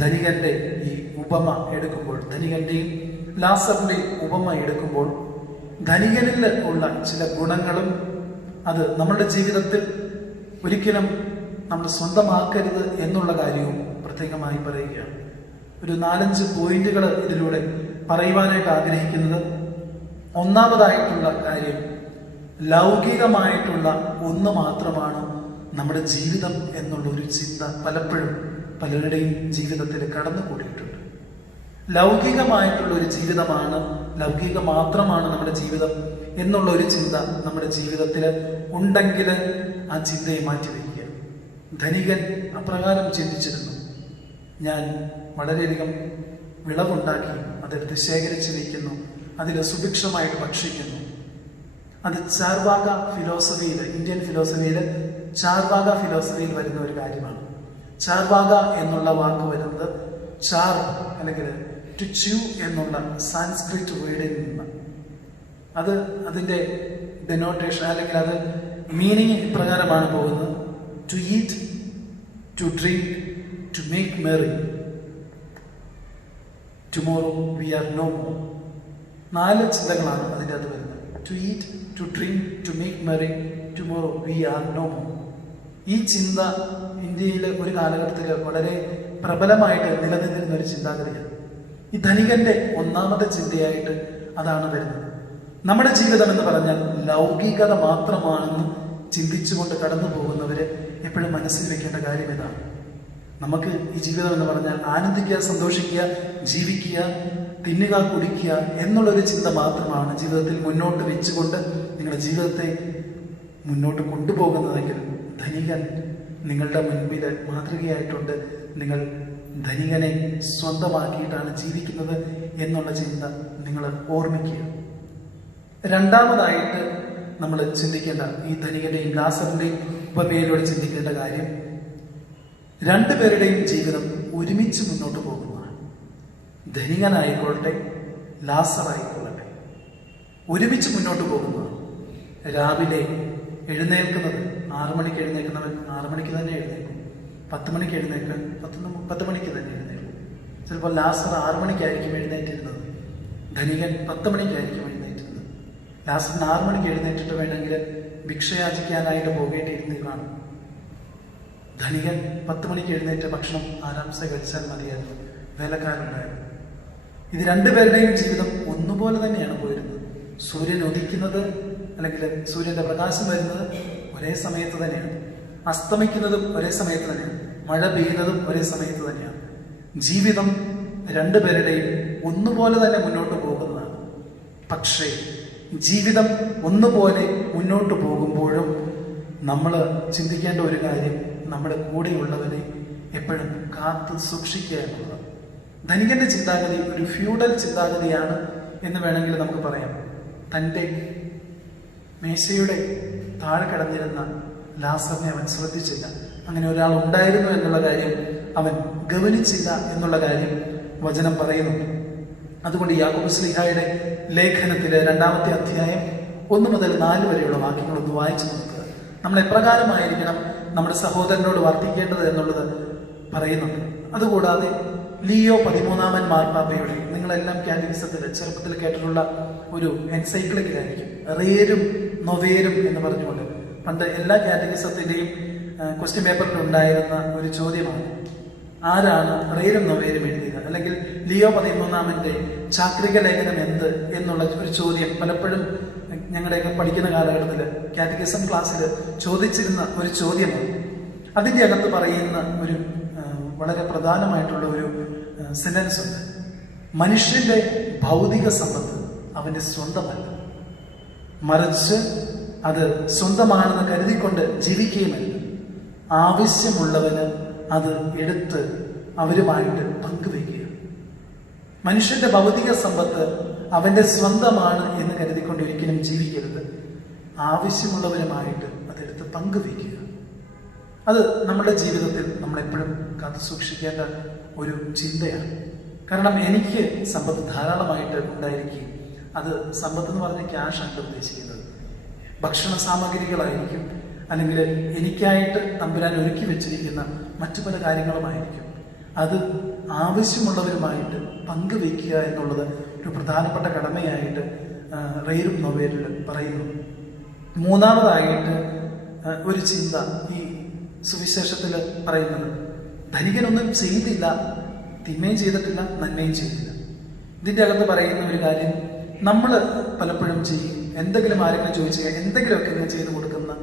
ധനികന്റെ ഈ ഉപമ എടുക്കുമ്പോൾ, ധനികന്റെയും ലാസറിന്റെയും ഉപമ എടുക്കുമ്പോൾ ധനികനിൽ ഉള്ള ചില ഗുണങ്ങളും അത് നമ്മളുടെ ജീവിതത്തിൽ ഒരിക്കലും നമ്മൾ സ്വന്തമാക്കരുത് എന്നുള്ള കാര്യവും പ്രത്യേകമായി പറയുകയാണ്. ഒരു 4-5 പോയിന്റുകൾ ഇതിലൂടെ പറയുവാനായിട്ട് ആഗ്രഹിക്കുന്നത്. ഒന്നാമതായിട്ടുള്ള കാര്യം, ലൗകികമായിട്ടുള്ള ഒന്ന് മാത്രമാണ് നമ്മുടെ ജീവിതം എന്നുള്ള ഒരു ചിന്ത പലപ്പോഴും പലരുടെയും ജീവിതത്തിൽ കടന്നുകൂടിയിട്ടുണ്ട്. ലൗകികമായിട്ടുള്ള ഒരു ജീവിതമാണ്, ലൗകിക മാത്രമാണ് നമ്മുടെ ജീവിതം എന്നുള്ള ഒരു ചിന്ത നമ്മുടെ ജീവിതത്തിൽ ഉണ്ടെങ്കിൽ ആ ചിന്തയെ മാറ്റിവെക്കുക. ധനികൻ അപ്രകാരം ചിന്തിച്ചിരുന്നു. ഞാൻ വളരെയധികം വിളവുണ്ടാക്കി അതെടുത്ത് ശേഖരിച്ച് വയ്ക്കുന്നു, അതിൽ സുഭിക്ഷമായിട്ട് ഭക്ഷിക്കുന്നു. അത് ചാർവാക ഫിലോസഫിയിൽ, ഇന്ത്യൻ ഫിലോസഫിയിൽ ചാർവാക ഫിലോസഫിയിൽ വരുന്ന ഒരു കാര്യമാണ്. ചാർവാക എന്നുള്ള വാക്ക് വരുന്നത് ചാർ അല്ലെങ്കിൽ ടു ച്യൂ എന്നുള്ള സാൻസ്ക്രിറ്റ് വേർഡിൽ നിന്ന്. അത് അതിൻ്റെ ഡെനോട്ടേഷൻ അല്ലെങ്കിൽ അത് മീനിങ് ഇപ്രകാരമാണ് പോകുന്നത്: to eat, to drink, to make merry, tomorrow we are no more. 4 ചിന്തകളാണ് അതിൻ്റെ അത് വരുന്നത്. To eat, to drink, to make merry, tomorrow we are no more. ഈ ചിന്ത ഇന്ത്യയിൽ ഒരു കാലഘട്ടത്തിൽ വളരെ പ്രബലമായിട്ട് നിലനിന്നിരുന്ന ഒരു ചിന്താഗതിയാണ്. ഈ ധനികന്റെ ഒന്നാമത്തെ ചിന്തയായിട്ട് അതാണ് വരുന്നത്. നമ്മുടെ ജീവിതം എന്ന് പറഞ്ഞാൽ ലൗകികത മാത്രമാണെന്ന് ചിന്തിച്ചുകൊണ്ട് കടന്നു പോകുന്നവര് എപ്പോഴും മനസ്സിൽ വെക്കേണ്ട കാര്യം ഇതാണ്. നമുക്ക് ഈ ജീവിതം എന്ന് പറഞ്ഞാൽ ആനന്ദിക്കുക, സന്തോഷിക്കുക, ജീവിക്കുക, തിന്നുക, കുടിക്കുക എന്നുള്ളൊരു ചിന്ത മാത്രമാണ് ജീവിതത്തിൽ മുന്നോട്ട് വെച്ചുകൊണ്ട് നിങ്ങളുടെ ജീവിതത്തെ മുന്നോട്ട് കൊണ്ടുപോകുന്നതെങ്കിൽ ധനികൻ നിങ്ങളുടെ മുൻപിൽ മാതൃകയായിട്ടുണ്ട്. നിങ്ങൾ ധനികനെ സ്വന്തമാക്കിയിട്ടാണ് ജീവിക്കുന്നത് എന്നുള്ള ചിന്ത നിങ്ങൾ ഓർമ്മിക്കുക. രണ്ടാമതായിട്ട് നമ്മൾ ചിന്തിക്കേണ്ട, ഈ ധനികന്റെയും ലാസറിന്റെയും ഉപമയിലൂടെ ചിന്തിക്കേണ്ട കാര്യം, 2 പേരുടെയും ജീവിതം ഒരുമിച്ച് മുന്നോട്ട് പോകുന്നതാണ്. ധനികനായിക്കൊള്ളട്ടെ ലാസറായിക്കൊള്ളട്ടെ ഒരുമിച്ച് മുന്നോട്ട് പോകുന്നതാണ്. രാവിലെ എഴുന്നേൽക്കുന്നത് 6 മണിക്ക് എഴുന്നേൽക്കുന്നവൻ 6 മണിക്ക് തന്നെ എഴുന്നേൽക്കും. 10 മണിക്ക് എഴുന്നേൽക്കാൻ 10 മണിക്ക് തന്നെ എഴുന്നേൽക്കും. ചിലപ്പോൾ ലാസർ 6 മണിക്കായിരിക്കും എഴുന്നേറ്റിരുന്നത്, ധനികൻ 10 മണിക്കായിരിക്കും എഴുന്നേറ്റിരുന്നത്. ലാസറിന് 6 മണിക്ക് എഴുന്നേറ്റിട്ട് വേണമെങ്കിൽ ഭിക്ഷയാചിക്കാനായിട്ട് പോകേണ്ടിയിരുന്നത് കാണും. ധനികൻ 10 മണിക്ക് എഴുന്നേറ്റ് ഭക്ഷണം ആരാംസെ കഴിച്ചാൽ മതിയായിരുന്നു, വേലക്കാരുണ്ടായിരുന്നു. ഇത് 2 പേരുടെയും ജീവിതം ഒന്നുപോലെ തന്നെയാണ് പോയിരുന്നത്. സൂര്യൻ ഉദിക്കുന്നത് അല്ലെങ്കിൽ സൂര്യന്റെ പ്രകാശം വരുന്നത് ഒരേ സമയത്ത് തന്നെയാണ്, അസ്തമിക്കുന്നതും ഒരേ സമയത്ത് തന്നെയാണ്, മഴ പെയ്യുന്നതും ഒരേ സമയത്ത് തന്നെയാണ്. ജീവിതം 2 പേരുടെയും ഒന്നുപോലെ തന്നെ മുന്നോട്ട് പോകുന്നതാണ്. പക്ഷേ ജീവിതം ഒന്നുപോലെ മുന്നോട്ട് പോകുമ്പോഴും നമ്മൾ ചിന്തിക്കേണ്ട ഒരു കാര്യം, നമ്മുടെ കൂടെയുള്ളവരെ എപ്പോഴും കാത്തു സൂക്ഷിക്കുക എന്നുള്ളത്. ധനികന്റെ ചിന്താഗതി ഒരു ഫ്യൂഡൽ ചിന്താഗതിയാണ് എന്ന് വേണമെങ്കിൽ നമുക്ക് പറയാം. തൻ്റെ മേശയുടെ താഴെ കിടന്നിരുന്ന ലാസറിനെ അവൻ ശ്രദ്ധിച്ചില്ല. അങ്ങനെ ഒരാൾ ഉണ്ടായിരുന്നു എന്നുള്ള കാര്യം അവൻ ഗവനിച്ചില്ല എന്നുള്ള കാര്യം വചനം പറയുന്നുണ്ട്. അതുകൊണ്ട് യാക്കോബ് ശ്ലീഹായുടെ ലേഖനത്തിലെ 2-ാമത്തെ അധ്യായം 1 മുതൽ 4 വരെയുള്ള വാക്യങ്ങളൊന്ന് വായിച്ചു നോക്കുക. നമ്മൾ എപ്രകാരമായിരിക്കണം നമ്മുടെ സഹോദരനോട് വർത്തിക്കേണ്ടത് എന്നുള്ളത് പറയുന്നുണ്ട്. അതുകൂടാതെ ലിയോ 13 മാർപ്പാപ്പയുടെ, നിങ്ങളെല്ലാം കാറ്റഗിസത്തിൽ ചെറുപ്പത്തിൽ കേട്ടിട്ടുള്ള ഒരു എൻസൈക്ലിക്കലായിരിക്കും, റേരും നൊവേരും എന്ന് പറഞ്ഞുകൊണ്ട് പണ്ട് എല്ലാ കാറ്റഗിസത്തിന്റെയും ക്വസ്റ്റ്യൻ പേപ്പറിൽ ഉണ്ടായിരുന്ന ഒരു ചോദ്യമാണ്, ആരാണ് റേരും നൊവേരും എഴുതിയത്, അല്ലെങ്കിൽ ലിയോ 13 ചാക്രിക ലേഖനം എന്ത് എന്നുള്ള ഒരു ചോദ്യം പലപ്പോഴും ഞങ്ങളുടെയൊക്കെ പഠിക്കുന്ന കാലഘട്ടത്തിൽ കാറ്റഗിസം ക്ലാസ്സിൽ ചോദിച്ചിരുന്ന ഒരു ചോദ്യമാണ്. അതിൻ്റെ അകത്ത് പറയുന്ന ഒരു വളരെ പ്രധാനമായിട്ടുള്ള ഒരു സെന്റൻസ് ഉണ്ട്. മനുഷ്യന്റെ ഭൗതിക സമ്പത്ത് അവന്റെ സ്വന്തമല്ല, മറിച്ച് അത് സ്വന്തമാണെന്ന് കരുതിക്കൊണ്ട് ജീവിക്കുകയുമല്ല, ആവശ്യമുള്ളവന് അത് എടുത്ത് അവരുമായിട്ട് പങ്കുവയ്ക്കുക. മനുഷ്യന്റെ ഭൗതിക സമ്പത്ത് അവന്റെ സ്വന്തമാണ് എന്ന് കരുതിക്കൊണ്ട് ഒരിക്കലും ജീവിക്കരുത്, ആവശ്യമുള്ളവരുമായിട്ട് അതെടുത്ത് പങ്കുവയ്ക്കുക. അത് നമ്മുടെ ജീവിതത്തിൽ നമ്മളെപ്പോഴും കാത്തു സൂക്ഷിക്കേണ്ട ഒരു ചിന്തയാണ്. കാരണം എനിക്ക് സമ്പത്ത് ധാരാളമായിട്ട് ഉണ്ടായിരിക്കും, അത് സമ്പത്ത് എന്ന് പറഞ്ഞ ക്യാഷ് ആണ് ഉദ്ദേശിക്കുന്നത്, ഭക്ഷണ സാമഗ്രികളായിരിക്കും, അല്ലെങ്കിൽ എനിക്കായിട്ട് തമ്പുരാൻ ഒരുക്കി വെച്ചിരിക്കുന്ന മറ്റു പല കാര്യങ്ങളുമായിരിക്കും. അത് ആവശ്യമുള്ളവരുമായിട്ട് പങ്കുവയ്ക്കുക എന്നുള്ളത് ഒരു പ്രധാനപ്പെട്ട കടമയായിട്ട് റേരും നൊവേരിൽ പറയുന്നു. മൂന്നാമതായിട്ട് ഒരു ചിന്ത ഈ സുവിശേഷത്തിൽ പറയുന്നത്, ധനികനൊന്നും ചെയ്തില്ല, തിന്മയും ചെയ്തിട്ടില്ല, നന്മയും ചെയ്തില്ല. ഇതിൻ്റെ അകത്ത് പറയുന്ന ഒരു കാര്യം, നമ്മൾ പലപ്പോഴും ചെയ്യും, എന്തെങ്കിലും ആരെങ്കിലും ചോദിച്ചാൽ എന്തെങ്കിലുമൊക്കെ ഇങ്ങനെ ചെയ്ത് കൊടുക്കുന്ന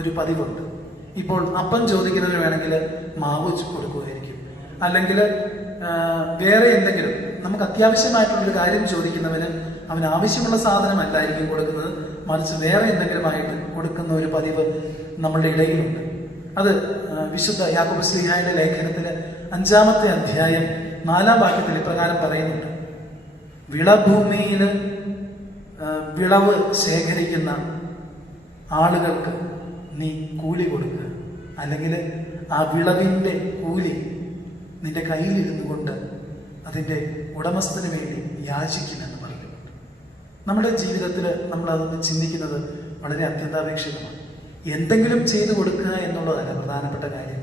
ഒരു പതിവുണ്ട്. ഇപ്പോൾ അപ്പം ചോദിക്കുന്നതിന് വേണമെങ്കിൽ മാവ് കൊടുക്കുമായിരിക്കും, അല്ലെങ്കിൽ വേറെ എന്തെങ്കിലും നമുക്ക് അത്യാവശ്യമായിട്ടുള്ളൊരു കാര്യം ചോദിക്കുന്നവന് അവന് ആവശ്യമുള്ള സാധനമല്ലായിരിക്കും കൊടുക്കുന്നത്, മറിച്ച് വേറെ എന്തെങ്കിലുമായിട്ട് കൊടുക്കുന്ന ഒരു പതിവ് നമ്മളുടെ ഇടയിലുണ്ട്. അത് വിശുദ്ധ യാക്കോബ് ശ്ലീഹായുടെ ലേഖനത്തില് 5-ാമത്തെ അധ്യായം 4-ാം വാക്യത്തിൽ ഇപ്രകാരം പറയുന്നുണ്ട്, വിളഭൂമിയിൽ വിളവ് ശേഖരിക്കുന്ന ആളുകൾക്ക് നീ കൂലി കൊടുക്കുക, അല്ലെങ്കിൽ ആ വിളവിൻ്റെ കൂലി നിന്റെ കയ്യിലിരുന്നു കൊണ്ട് അതിൻ്റെ ഉടമസ്ഥന് വേണ്ടി യാചിക്കുമെന്ന് പറയുന്നുണ്ട്. നമ്മുടെ ജീവിതത്തിൽ നമ്മൾ അതൊന്ന് ചിന്തിക്കുന്നത് വളരെ അത്യന്താപേക്ഷിതമാണ്. എന്തെങ്കിലും ചെയ്തു കൊടുക്കുക എന്നുള്ളതല്ല പ്രധാനപ്പെട്ട കാര്യം,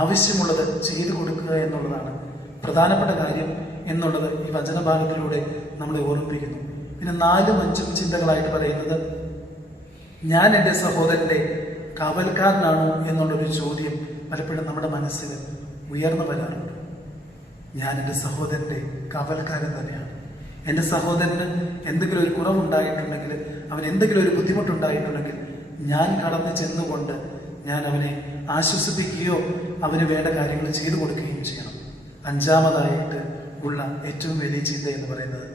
ആവശ്യമുള്ളത് ചെയ്തു കൊടുക്കുക എന്നുള്ളതാണ് പ്രധാനപ്പെട്ട കാര്യം എന്നുള്ളത് ഈ വചനഭാഗത്തിലൂടെ നമ്മളെ ഓർമ്മിപ്പിക്കുന്നു. പിന്നെ 4-5 ചിന്തകളായിട്ട് പറയുന്നത്, ഞാൻ എൻ്റെ സഹോദരൻ്റെ കാവൽക്കാരനാണോ എന്നുള്ളൊരു ചോദ്യം പലപ്പോഴും നമ്മുടെ മനസ്സിൽ ഉയർന്നു വരാറുണ്ട്. ഞാൻ എൻ്റെ സഹോദരൻ്റെ കാവൽക്കാരൻ തന്നെയാണ്. എൻ്റെ സഹോദരന് എന്തെങ്കിലും ഒരു കുറവുണ്ടായിട്ടുണ്ടെങ്കിൽ, അവൻ എന്തെങ്കിലും ഒരു ബുദ്ധിമുട്ടുണ്ടായിട്ടുണ്ടെങ്കിൽ ഞാൻ കടന്നു ചെന്നുകൊണ്ട് ഞാൻ അവനെ ആശ്വസിപ്പിക്കുകയോ അവന് വേണ്ട കാര്യങ്ങൾ ചെയ്തു കൊടുക്കുകയും ചെയ്യണം. 5-ാമതായിട്ട് ഉള്ള ഏറ്റവും വലിയ ചിന്ത എന്ന് പറയുന്നത്,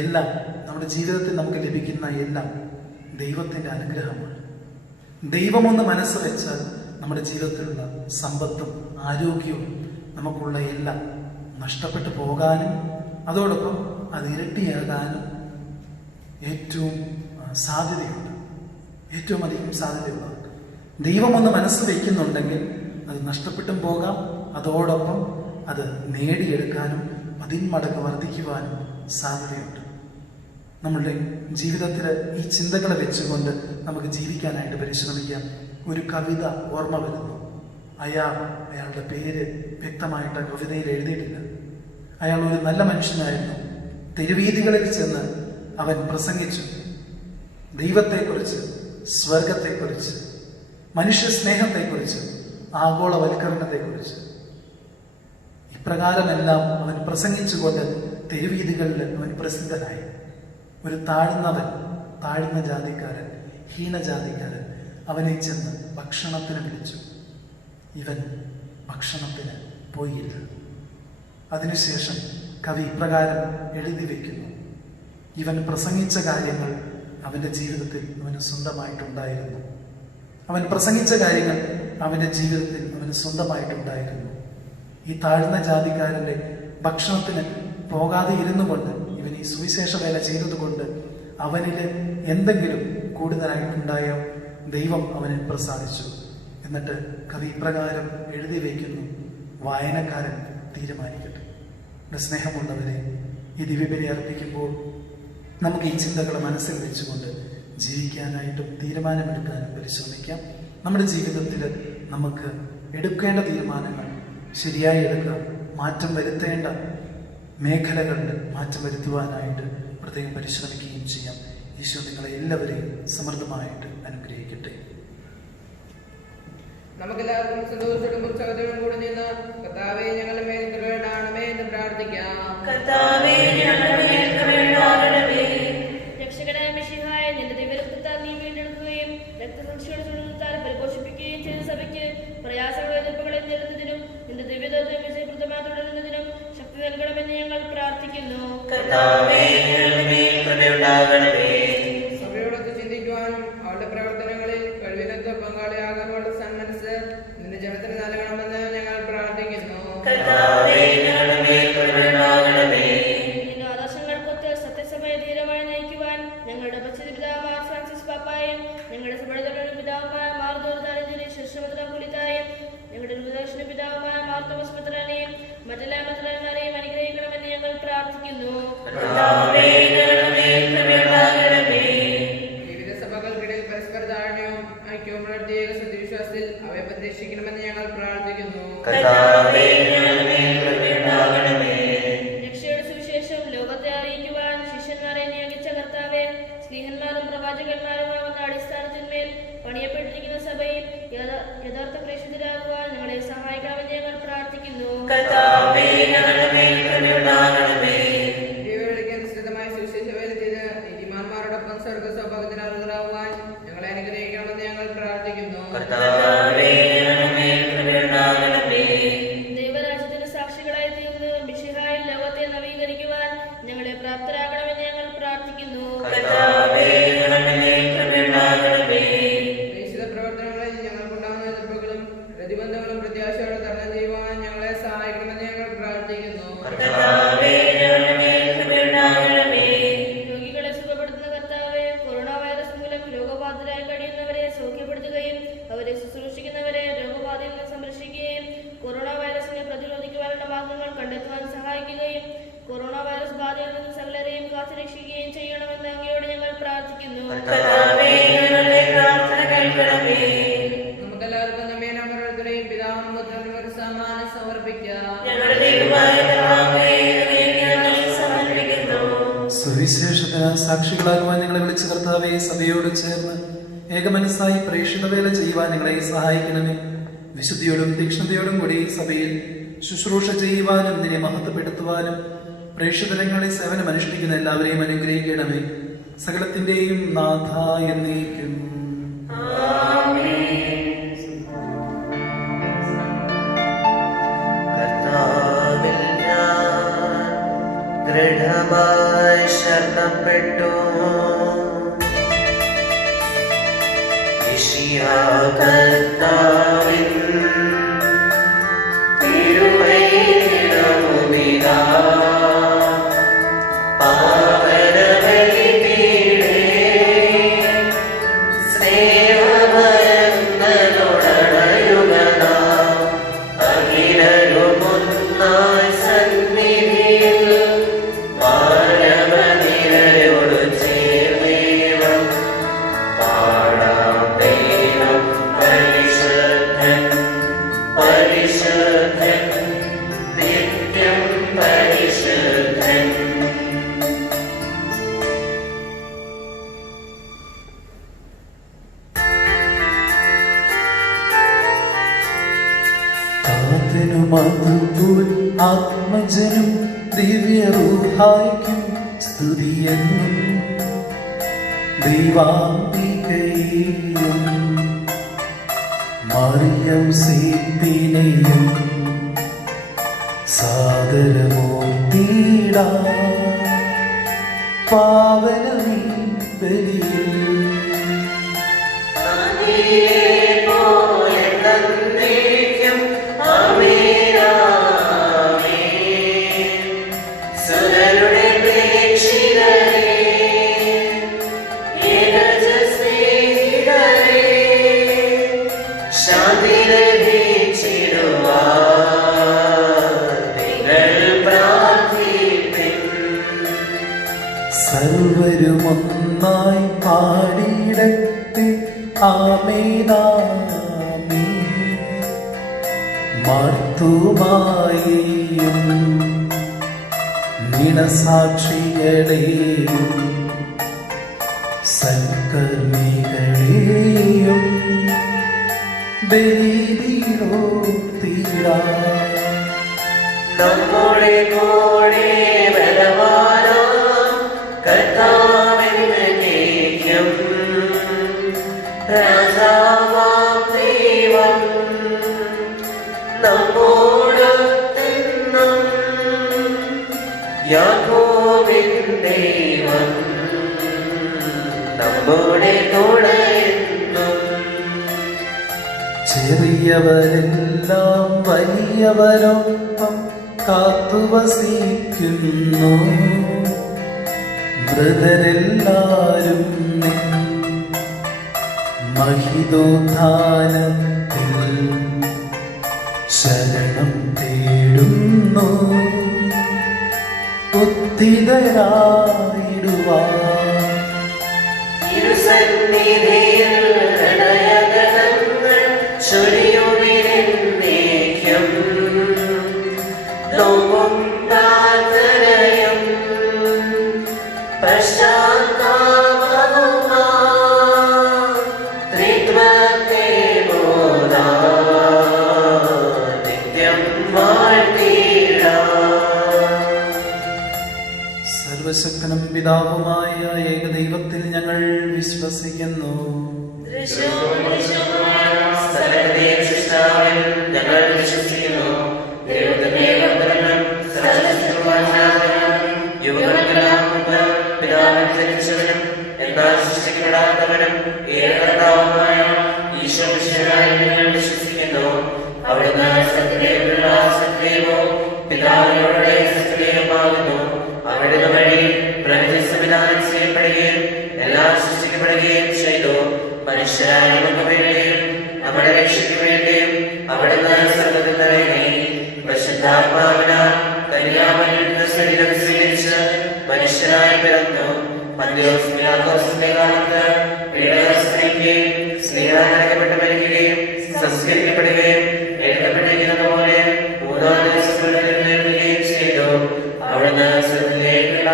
എല്ലാം നമ്മുടെ ജീവിതത്തിൽ നമുക്ക് ലഭിക്കുന്ന എല്ലാം ദൈവത്തിൻ്റെ അനുഗ്രഹമാണ്. ദൈവമൊന്ന് മനസ്സ് വെച്ചാൽ നമ്മുടെ ജീവിതത്തിലുള്ള സമ്പത്തും ആരോഗ്യവും നമുക്കുള്ള എല്ലാം നഷ്ടപ്പെട്ടു പോകാനും അതോടൊപ്പം അത് ഇരട്ടിയാകാനും ഏറ്റവും സാധ്യതയുണ്ട്, ഏറ്റവും അധികം സാധ്യതയുള്ളത്. ദൈവമൊന്ന് മനസ്സ് വയ്ക്കുന്നുണ്ടെങ്കിൽ അത് നഷ്ടപ്പെട്ടും പോകാം, അതോടൊപ്പം അത് നേടിയെടുക്കാനും 10 മടങ്ങ് വർദ്ധിക്കുവാനും സാധ്യതയുണ്ട്. നമ്മളുടെ ജീവിതത്തിൽ ഈ ചിന്തകളെ വെച്ചുകൊണ്ട് നമുക്ക് ജീവിക്കാനായിട്ട് പരിശ്രമിക്കാം. ഒരു കവിത ഓർമ്മ വരുന്നു. അയാളുടെ പേര് വ്യക്തമായിട്ട് കവിതയിൽ എഴുതിയിട്ടില്ല. അയാൾ ഒരു നല്ല മനുഷ്യനായിരുന്നു. തെരുവീതികളിൽ ചെന്ന് അവൻ പ്രസംഗിച്ചു, ദൈവത്തെക്കുറിച്ച്, സ്വർഗത്തെക്കുറിച്ച്, മനുഷ്യ സ്നേഹത്തെക്കുറിച്ച്, ആഗോളവൽക്കരണത്തെക്കുറിച്ച്. ഇപ്രകാരമെല്ലാം അവൻ പ്രസംഗിച്ചുകൊണ്ട് തെരുവീതികളിൽ അവൻ പ്രസിദ്ധനായി. ഒരു താഴ്ന്ന ജാതിക്കാരൻ, ഹീനജാതിക്കാരൻ അവനെ ചെന്ന് ഭക്ഷണത്തിന് വിളിച്ചു. ഇവൻ ഭക്ഷണത്തിന് പോയില്ല. അതിനുശേഷം കവി ഇപ്രകാരം എഴുതി വയ്ക്കുന്നു, ഇവൻ പ്രസംഗിച്ച കാര്യങ്ങൾ അവൻ്റെ ജീവിതത്തിൽ അവന് സ്വന്തമായിട്ടുണ്ടായിരുന്നു. അവൻ പ്രസംഗിച്ച കാര്യങ്ങൾ അവൻ്റെ ജീവിതത്തിൽ അവന് സ്വന്തമായിട്ടുണ്ടായിരുന്നു. ഈ താഴ്ന്ന ജാതിക്കാരൻ്റെ ഭക്ഷണത്തിന് പോകാതെ ഇരുന്നു കൊണ്ട്, ഇവൻ ഈ സുവിശേഷ വേല ചെയ്തതുകൊണ്ട് അവനിൽ എന്തെങ്കിലും കൂടുതലായിട്ടുണ്ടായോ ദൈവം അവനെ പ്രസാദിച്ചു. എന്നിട്ട് കവി ഇപ്രകാരം എഴുതി വയ്ക്കുന്നു, വായനക്കാരൻ തീരുമാനിക്കട്ടെ. എൻ്റെ സ്നേഹമുള്ളവരെ, ഈ ദിവ്യബലി അർപ്പിക്കുമ്പോൾ നമുക്ക് ഈ ചിന്തകൾ മനസ്സിൽ വെച്ചുകൊണ്ട് ജീവിക്കാനായിട്ടും തീരുമാനമെടുക്കാനും പരിശ്രമിക്കാം. നമ്മുടെ ജീവിതത്തിൽ നമുക്ക് എടുക്കേണ്ട തീരുമാനങ്ങൾ ശരിയായി എടുക്കുക, മാറ്റം വരുത്തേണ്ട മേഖലകളിൽ മാറ്റം വരുത്തുവാനായിട്ട് പ്രത്യേകം പരിശ്രമിക്കുകയും ചെയ്യാം. ഈശോ നിങ്ങളെ എല്ലാവരെയും സമൃദ്ധമായിട്ട് അനുഗ്രഹിക്കട്ടെ. നമുക്കെല്ലാവർക്കും സന്തോഷത്തോടും ഉത്സാഹത്തോടും കൂടി നിന്ന് കർത്താവേ ഞങ്ങളുടെ മേൽ കരുണയാണമേ എന്ന് പ്രാർത്ഥിക്കാം. കർത്താവേ ഞങ്ങളുടെ മേൽ കരുണയാകണമേ. രക്ഷകനായ മിശിഹായെ നിന്റെ ദിവ്യരക്തത്താൽ നീ വീണ്ടെടുക്കുകയും രക്തസാക്ഷിയുടെ ചുരുളത്താൽ പരിപോഷിപ്പിക്കുകയും ചെയ്ത സഭയ്ക്ക് പ്രയാസങ്ങളും എതിർപ്പുകളും നേരിടുന്നതിനും നിന്റെ ദിവ്യതത്വം വിജയപ്രദമായി തുടരുന്നതിനും ശക്തി നൽകണമെന്ന് ഞങ്ങൾ പ്രാർത്ഥിക്കുന്നു. കർത്താവേ ഞങ്ങളുടെ മേൽ കരുണയാകണമേ. സഭയോടൊത്ത് ചിന്തിക്കുവാനും അവളുടെ പ്രവർത്തനങ്ങളിൽ കഴിവിനൊത്ത് പങ്കാളിയാകാനുള്ള സന്മനസ് നിന്റെ ജനത്തിന് നൽകണമെന്ന് ഞങ്ങൾ പ്രാർത്ഥിക്കുന്നു. കർത്താവേ ഞങ്ങളുടെ മേൽ കരുണയാകണമേ. നിന്റെ ആദർശങ്ങൾക്കൊത്ത് സത്യസമയ ധീരമായി നയിക്കുവാൻ ഞങ്ങളുടെ പശ്ചിത പിതാവായ ഫ്രാൻസിസ് പാപ്പായും ഞങ്ങളുടെ സഭയുടെ പിതാവുമായ മാർ ദോർദാനന്ദനെ ശിഷ്യമെത്രാപ്പൊലീത്തായും ഞങ്ങളുടെ ഉപദേശന പിതാവുമായ മാർ തോമസ് മെത്രാനെയും മറ്റെല്ലാ മെത്രാന്മാരെയും അനുഗ്രഹിക്കണമെന്ന് ഞങ്ങൾ പ്രാർത്ഥിക്കുന്നു. കർത്താവേ ഞങ്ങളുടെ മേൽ കരുണയാകണമേ. വിവിധ സഭകൾക്കിടയിൽ പരസ്പര ധാരണയും ഐക്യവും പുലർത്തിയ സത്യവിശ്വാസത്തിൽ അവയെ പരിരക്ഷിക്കണമെന്ന് ഞങ്ങൾ പ്രാർത്ഥിക്കുന്നു. കർത്താവേ ഞങ്ങളുടെ മേൽ കരുണയാകണമേ. രക്ഷയുടെ സുവിശേഷം ലോകത്തെ അറിയിക്കുവാൻ ശിഷ്യന്മാരെ നിയോഗിച്ച കർത്താവെ, സ്നേഹന്മാരും പ്രവാചകന്മാരുമാകുന്ന അടിസ്ഥാനത്തിന്മേൽ പണിയപ്പെട്ടിരിക്കുന്ന സഭയിൽ യഥാർത്ഥ പ്രേക്ഷിതരാകുവാൻ ഞങ്ങളെ സഹായിക്കണമെന്ന് ഞങ്ങൾ പ്രാർത്ഥിക്കുന്നു. കർത്താവേ ഞങ്ങളുടെ മേൽ കരുണയാകണമേ. അനുസൃതമായ സുവിശേഷ വേല ചെയ്ത് നീതിമാന്മാരോടൊപ്പം സ്വർഗ സൗഭാഗ്യത്തിനാകുവാൻ ഞങ്ങളെ അനുഗ്രഹിക്കണമെന്ന് ഞങ്ങൾ പ്രാർത്ഥിക്കുന്നു. കർത്താവേ ഞങ്ങളുടെ മേൽ കരുണയാകണമേ. ദൈവരാജ്യത്തിന് സാക്ഷികളായി തീർന്ന് മിശിഹായിൽ ലോകത്തെ നവീകരിക്കുവാൻ ഞങ്ങളെ പ്രാപ്തരാകണമെന്ന് ഞങ്ങൾ പ്രാർത്ഥിക്കുന്നു. കർത്താവേ ഞങ്ങളുടെ മേൽ കരുണയാകണമേ. പ്രേക്ഷിത പ്രവർത്തനങ്ങളിൽ ഞങ്ങൾക്കുണ്ടാകുന്ന എതിർപ്പുകളും പ്രതിബന്ധങ്ങളും പ്രത്യാശയോടെ തരണം ചെയ്യുവാൻ ഞങ്ങളെ സഹായിക്കണമെന്ന് ഞങ്ങൾ പ്രാർത്ഥിക്കുന്നു. കർത്താവേ ഞങ്ങളുടെ മേൽ കരുണയാകണമേ. രോഗികളെ സുഖപ്പെടുത്തുന്ന കർത്താവെ, കൊറോണ വൈറസ് മൂലം രോഗബാധിതരായി കഴിയുന്നവരെ സൗഖ്യപ്പെടുത്തുകയും അവരെ ശുശ്രൂഷിക്കുന്നവരെ രോഗബാധയിൽ നിന്ന് സംരക്ഷിക്കുകയും കൊറോണ വൈറസിനെ പ്രതിരോധിക്കുവാനുള്ള മാർഗങ്ങൾ കണ്ടെത്തുവാൻ സഹായിക്കുകയും കൊറോണ വൈറസ് ബാധയിൽ നിന്ന് സകലരെയും കാത്തുരക്ഷിക്കുകയും ചെയ്യണമെന്ന് അങ്ങയോട് ഞങ്ങൾ പ്രാർത്ഥിക്കുന്നു. കർത്താവേ ഞങ്ങളുടെ പ്രാർത്ഥന കേൾക്കണമേ. നമുക്കെല്ലാവർക്കും നമ്മെ ഓരോരുത്തരെയും പിതാവും പുത്രനും ഒരു സമ്മാനം സമർപ്പിക്കാം. ഞങ്ങളുടെ ദൈവമായ കർത്താവേ, അങ്ങേക്ക് ഞങ്ങൾ സമർപ്പിക്കുന്നു. സുവിശേഷത്തിന് സാക്ഷികളാകുവാൻ ഞങ്ങളെ വിളിച്ച കർത്താവെ, സഭയോട് ചേർന്ന് ഏകമനസ്സായി പ്രേക്ഷിത വേല ചെയ്യുവാൻ ഞങ്ങളെ സഹായിക്കണമേ. വിശുദ്ധിയോടും തീക്ഷ്ണതയോടും കൂടി സഭയിൽ ശുശ്രൂഷ ചെയ്യുവാനും നിന്നെ മഹത്വപ്പെടുത്തുവാനും പ്രേക്ഷിതരങ്ങളിൽ സേവനം അനുഷ്ഠിക്കുന്ന എല്ലാവരെയും അനുഗ്രഹിക്കണമേ. സകലത്തിന്റെയും നാഥ എന്നേക്കും. കർത്താവിൽ ഞാൻ ദൃഢമായി ശരണപ്പെട്ടു. മിശിഹാ കർത്താവിൻ തിരുവൈരവുമിതാ പാവനബലിപീഠേ സ്നേഹമരങ്ങളോടണയുകനാം അഖിലരുമൊന്നായി സന്നിധിയിൽ മാനവനിരയോട് ചേർന്നേവം പാടാം ദൈവം പരിശുദ്ധൻ പരിശുദ്ധൻ നിത്യം പരിശുദ്ധൻ. താതനുമതുപോൽ ആത്മജനും ദിവ്യറൂഹായ്ക്കും സ്തുതിയെന്നും ദൈവാംബികയെയും മറിയം സേപ്പിനെയും സാദരമൂർത്തിയിടാം പാവനമീ ബലിയിൽ. സർവരുമൊന്നായി പാടിയിട ദൈവത്തെ ആമേനാമേ. മാർത്തുമായിയും നിണസാക്ഷികളെയും സൽക്കർമ്മികളെയും ബലിയിലോർത്തിടാം. നമ്മുടെ കൂടെ ബലവാനാം കർത്താവെന്നേക്കും രാജാവാം ദൈവം നമ്മോടൊത്തെന്നും യാക്കോബിൻ ദൈവം നമ്മുടെ കൂടെയെന്നും. ചെറിയവരെല്ലാം വലിയവരൊപ്പം കാത്തുവസിക്കുന്നു. മൃതരെല്ലാരും നിൻ മഹിതോത്ഥാനത്തിൽ ശരണം തേടുന്നു. ഉദ്ധിതരായിടുവാൻ തിരുസന്നിധിയിൽ ഹൃദയഗതങ്ങൾ ചൊരിയുവിനെന്നേക്കും. നോവും പ്രാർത്ഥനയും പശ്ചാത്താപവുമാ ത്രിത്വത്തെ ബോധാം നിത്യം വാഴ്ത്തിടാം. സർവശക്തനും പിതാവുമായ ഏകദൈവത്തിൽ ഞങ്ങൾ വിശ്വസിക്കുന്നു. സകലത്തെ സൃഷ്ടാവിൽ ഞങ്ങൾ വിശ്വസിക്കുന്നു. ദൈവത്തിന്റെ ഏകപുത്രനും സർവ്വശക്തനുമായവനും യുഗങ്ങൾക്കെല്ലാം മുമ്പ് പിതാവിൽ ജനിച്ചവനും എന്നാൽ സൃഷ്ടിക്കപ്പെടാത്തവനും ഏകകർത്താവുമായ ഈശോ മിശിഹായിൽ ഞങ്ങൾ വിശ്വസിക്കുന്നു. അവിടുന്ന് സത്യദൈവമുള്ള സത്യദൈവവും പിതാവിനോടുള്ള സത്യദൈവമാകുന്നു. അവിടുന്ന് വഴി പ്രപഞ്ചം സംവിധാനം ചെയ്യപ്പെടുകയും എല്ലാം സൃഷ്ടിക്കപ്പെടുകയും ചെയ്തു. മനുഷ്യരായ നമുക്ക് വേണ്ടിയും നമ്മുടെ രക്ഷയ്ക്ക് വേണ്ടിയും അവിടുന്ന് സ്വർഗ്ഗത്തിൽ നിറങ്ങി. പരിശുദ്ധാത്മാവിനാൽ കന്യാമറിയിൽ നിന്ന് ശരീരം സ്വീകരിച്ച് മനുഷ്യനായി പിറന്നു. പന്തിയോസ് പിലാത്തോസിന്റെ കാലത്ത് പീഡകൾ സഹിക്കുകയും സ്നേഹാനടക്കപ്പെട്ട് മരിക്കുകയും സംസ്കരിക്കപ്പെടുകയും എഴുതപ്പെട്ടിരിക്കുന്നത് പോലെ മൂന്നാം ദിവസം എഴുന്നേൽക്കുകയും ചെയ്തു. അവിടുന്ന് സ്വർഗ്ഗത്തിലേക്കുള്ള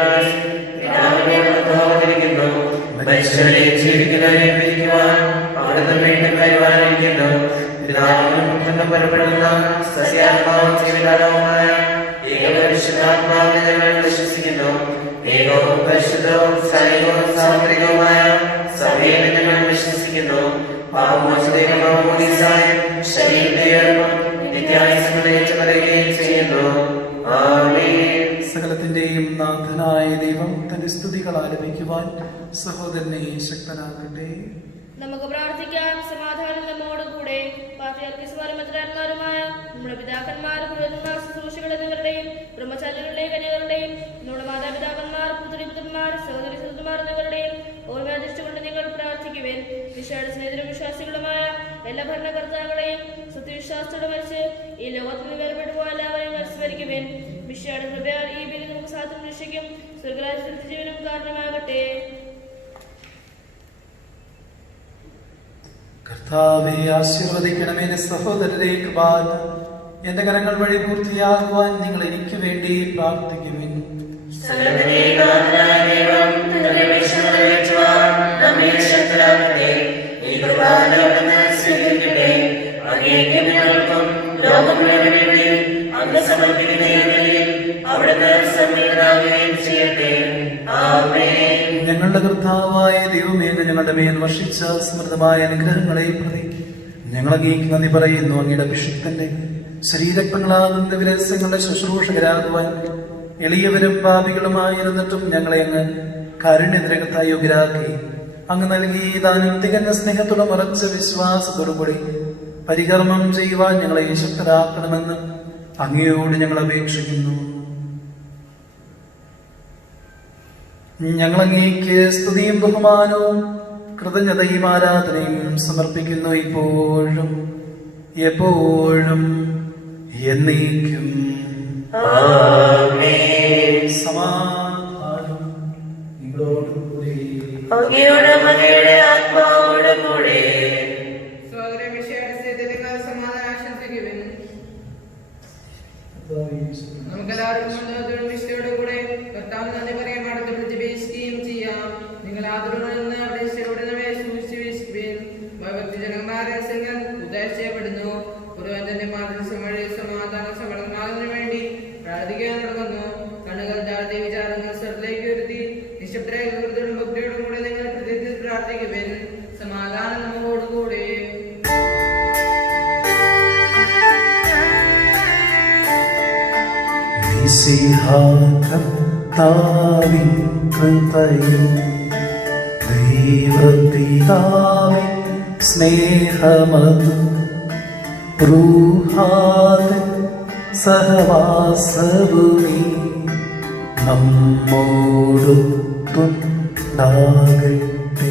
പിതാവിനോടൊപ്പമായിരിക്കുന്നു. മനുഷ്യരെയും ജീവിക്കുന്നവരെയും പിരിക്കുവാൻ അവിടുന്ന് വീണ്ടും വരുവാനിരിക്കുന്നു. പിതാവിനും പുത്രനും പുറപ്പെടുന്ന സസ്യാത്മാവും ജീവിതാത്മാവുമായ ഏകപരിശുദ്ധാത്മാവിനെ ഞങ്ങൾ വിശ്വസിക്കുന്നു. ഏകവും പരിശുദ്ധവും സൈനികവും സാമൂഹികവുമായ സഭയെ ഞങ്ങൾ വിശ്വസിക്കുന്നു. പാപമോചനവും ശരീരത്തെയും നിത്യായുസ്സുകളേറ്റുകയും ചെയ്യുന്നു. ആമേൻ. സകലത്തിന്റെയും നാഥനായ ദൈവം തന്റെ സ്തുതികൾ ആലപിക്കുവാൻ സഹോദരനെ ശക്തനാക്കട്ടെ. നമുക്ക് പ്രാർത്ഥിക്കാം. സമാധാനം നമ്മോട് കൂടെ. പാത്രിയാർക്കീസുമാരും മെത്രാന്മാരുമായ നമ്മുടെ പിതാക്കന്മാർ, പുരോഹിതന്മാർ, ശുശ്രൂഷകൾ എന്നിവരുടെയും ബ്രഹ്മചാരികളുടെയും കന്യകരുടെയും നമ്മുടെ മാതാപിതാക്കന്മാർ, പുത്രിപുത്രന്മാർ, സഹോദരി സഹോദരന്മാർ എന്നിവരുടെയും ഓർമ്മയധിഷ്ഠുകൊണ്ട് നിങ്ങൾ പ്രാർത്ഥിക്കുവേൻ. വിശാല സ്നേഹിതരും വിശ്വാസികളുമായ എല്ലാ ഭരണകർത്താക്കളെയും സത്യവിശ്വാസത്തോടെ മരിച്ച് ഈ ലോകത്തിൽ നിന്ന് വേർപെട്ടു പോയ എല്ലാവരെയും സ്മരിക്കുവേൻ. വിശാല കൃപയാൽ ഈ ബലി നമുക്ക് സാധ്യം രക്ഷിക്കും സ്വർഗ്ഗരാജ്യത്തിൽ ജീവനും കാരണമാകട്ടെ. കർത്താവെ ആശീർവദിക്കണമേ. സഹോദരരെ കൃപാൽ എന്റെ കരങ്ങൾ വഴി പൂർത്തിയാകുവാൻ നിങ്ങൾ എനിക്ക് വേണ്ടി പ്രാർത്ഥിക്കുവിൻ. ഞങ്ങളുടെ കർത്താവായ ദൈവമേ, ഞങ്ങളുടെ മേൽ വർഷിച്ച സമൃദ്ധമായ അനുഗ്രഹങ്ങളെ പ്രതി ഞങ്ങൾ അങ്ങേക്ക് നന്ദി പറയുന്നു. അങ്ങയുടെ അഭിഷിക്തന്റെ ശരീരങ്ങളാകുന്ന വിരസങ്ങളുടെ ശുശ്രൂഷകരാകുവാൻ എളിയവരും പാപികളുമായിരുന്നിട്ടും ഞങ്ങളെ അങ്ങ് കാരുണ്യത്തിനകത്തായി യോഗ്യരാക്കി. അങ്ങ് നൽകി ദാനം തികഞ്ഞ സ്നേഹത്തോടെ ഉറച്ച വിശ്വാസത്തോടുകൂടി പരികർമ്മം ചെയ്യുവാൻ ഞങ്ങളെ ശക്തരാക്കണമെന്ന് അങ്ങയോട് ഞങ്ങൾ അപേക്ഷിക്കുന്നു. ഞങ്ങൾ അങ്ങേക്ക് സ്തുതിയും ബഹുമാനവും കൃതജ്ഞതയും ആരാധനയും സമർപ്പിക്കുന്നു, ഇപ്പോഴും എപ്പോഴും എന്നേക്കും. സമാധാനം നിങ്ങളോട് നിങ്ങളോടുകൂടി. അങ്ങയുടെ മകയുടെ ആത്മാവോട് കൂടെ സഹോദര വിഷയത്തിൽ നിങ്ങൾ സമാധാനം ആശംസിക്കുവിൻ. നമുക്കെല്ലാവർക്കും വിഷയോട് കൂടെ കർത്താവ് നന്ദി പറയാൻ അടുത്ത് പ്രതിഭയിക്കുകയും ചെയ്യാം. നിങ്ങൾ ആദരവോടെ നിന്ന് അവിടെ ഈശോയോട് നമ്മെ സൂക്ഷിച്ചു വീക്ഷിക്കുവിൻ. ഭക്തജനന്മാരെ ഉദ്ദേശ ചെയ്യപ്പെടുന്നു. പുരോഹിതന്റെ മാർഗദർശനം വഴി സമാധാന സമ്മേളനത്തിന് വേണ്ടി പ്രാർത്ഥിക്കാൻ തുടങ്ങുന്നു. കണ്ണുകൾ താഴ്ത്തി വിചാരങ്ങൾ സ്വരത്തിലേക്ക് ഉയർത്തി നിശബ്ദരായ ഹൃദയത്തോടും ഭക്തിയോടും കൂടെ നിങ്ങൾ ഹൃദയത്തിൽ പ്രാർത്ഥിക്കുവിൻ. സമാധാനം നമ്മോടുകൂടെ. കർത്താവിൻ കൃപയും ദൈവപിതാവിൻ സ്നേഹമതും റൂഹാദിൻ സഹവാസവുമീ നമ്മോടൊത്തുണ്ടാകട്ടെ.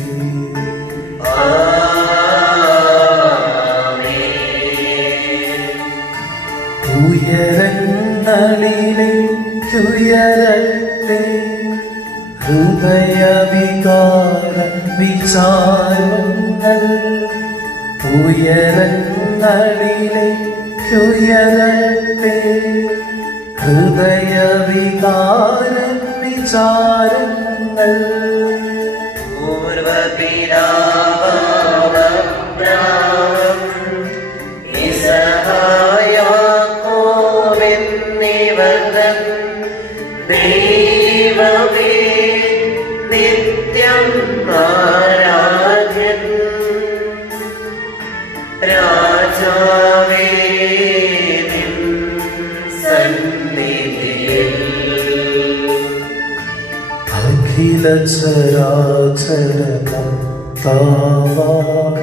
ഉയരങ്ങളിലേക്കുയരട്ടെ ഹൃദയവികാര വിചാരങ്ങൾ. ഉയരങ്ങളിലേക്കുയരട്ടെ ഹൃദയവികാര വിചാരങ്ങൾ. പൂർവപിതാവാം യാക്കോബെന്നിവർതൻ ദൈവമേ നിത്യം ആരാധ്യൻ. രാജാവേ നിൻ സന്നിധിയിൽ അഖില ചരാചര കർത്താവാം